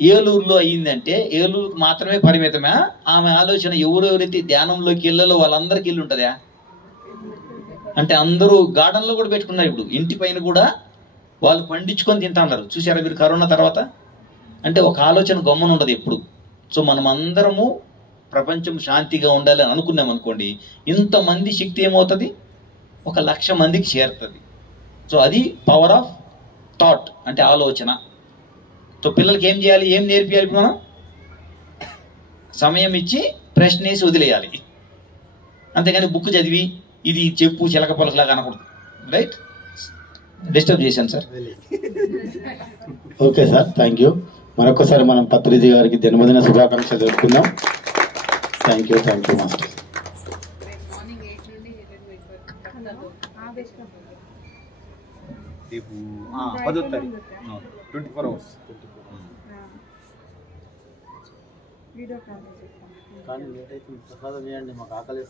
ఏలూరులో అయ్యిందంటే ఏలూరుకు మాత్రమే పరిమితమే. ఆమె ఆలోచన ఎవరెవరైతే ధ్యానంలోకి వెళ్ళలో వాళ్ళందరికీ వెళ్ళి ఉంటుందా అంటే అందరూ గార్డెన్లో కూడా పెట్టుకున్నారు. ఇప్పుడు ఇంటి పైన కూడా వాళ్ళు పండించుకొని తింటున్నారు. చూసారా మీరు కరోనా తర్వాత? అంటే ఒక ఆలోచన గమ్మన ఉండదు ఎప్పుడు. సో మనం అందరము ప్రపంచం శాంతిగా ఉండాలి అని అనుకున్నాం అనుకోండి, ఇంతమంది శక్తి ఏమవుతుంది, 1,00,000 మందికి చేరుతుంది. సో అది పవర్ ఆఫ్ థాట్ అంటే ఆలోచన. సో పిల్లలకి ఏం చేయాలి, ఏం నేర్పియాలి? ఇప్పుడు మనం సమయం ఇచ్చి ప్రశ్న వేసి వదిలేయాలి. అంతేగాని బుక్ చదివి ఇది చెప్పు చిలక పలకలాగా అనకూడదు. రైట్? డిస్టర్బ్ చేశాను sir. Okay sir, thank you. మరొకసారి మనం పత్రిజీ గారికి జన్మదిన శుభాకాంక్షలు తెలుపుకుందాం. Thank you master. రేపు 10వ తారీఖు 24 hours. కానీ లేట్ అయితే ప్రసాదం చేయండి, మాకు ఆకలి.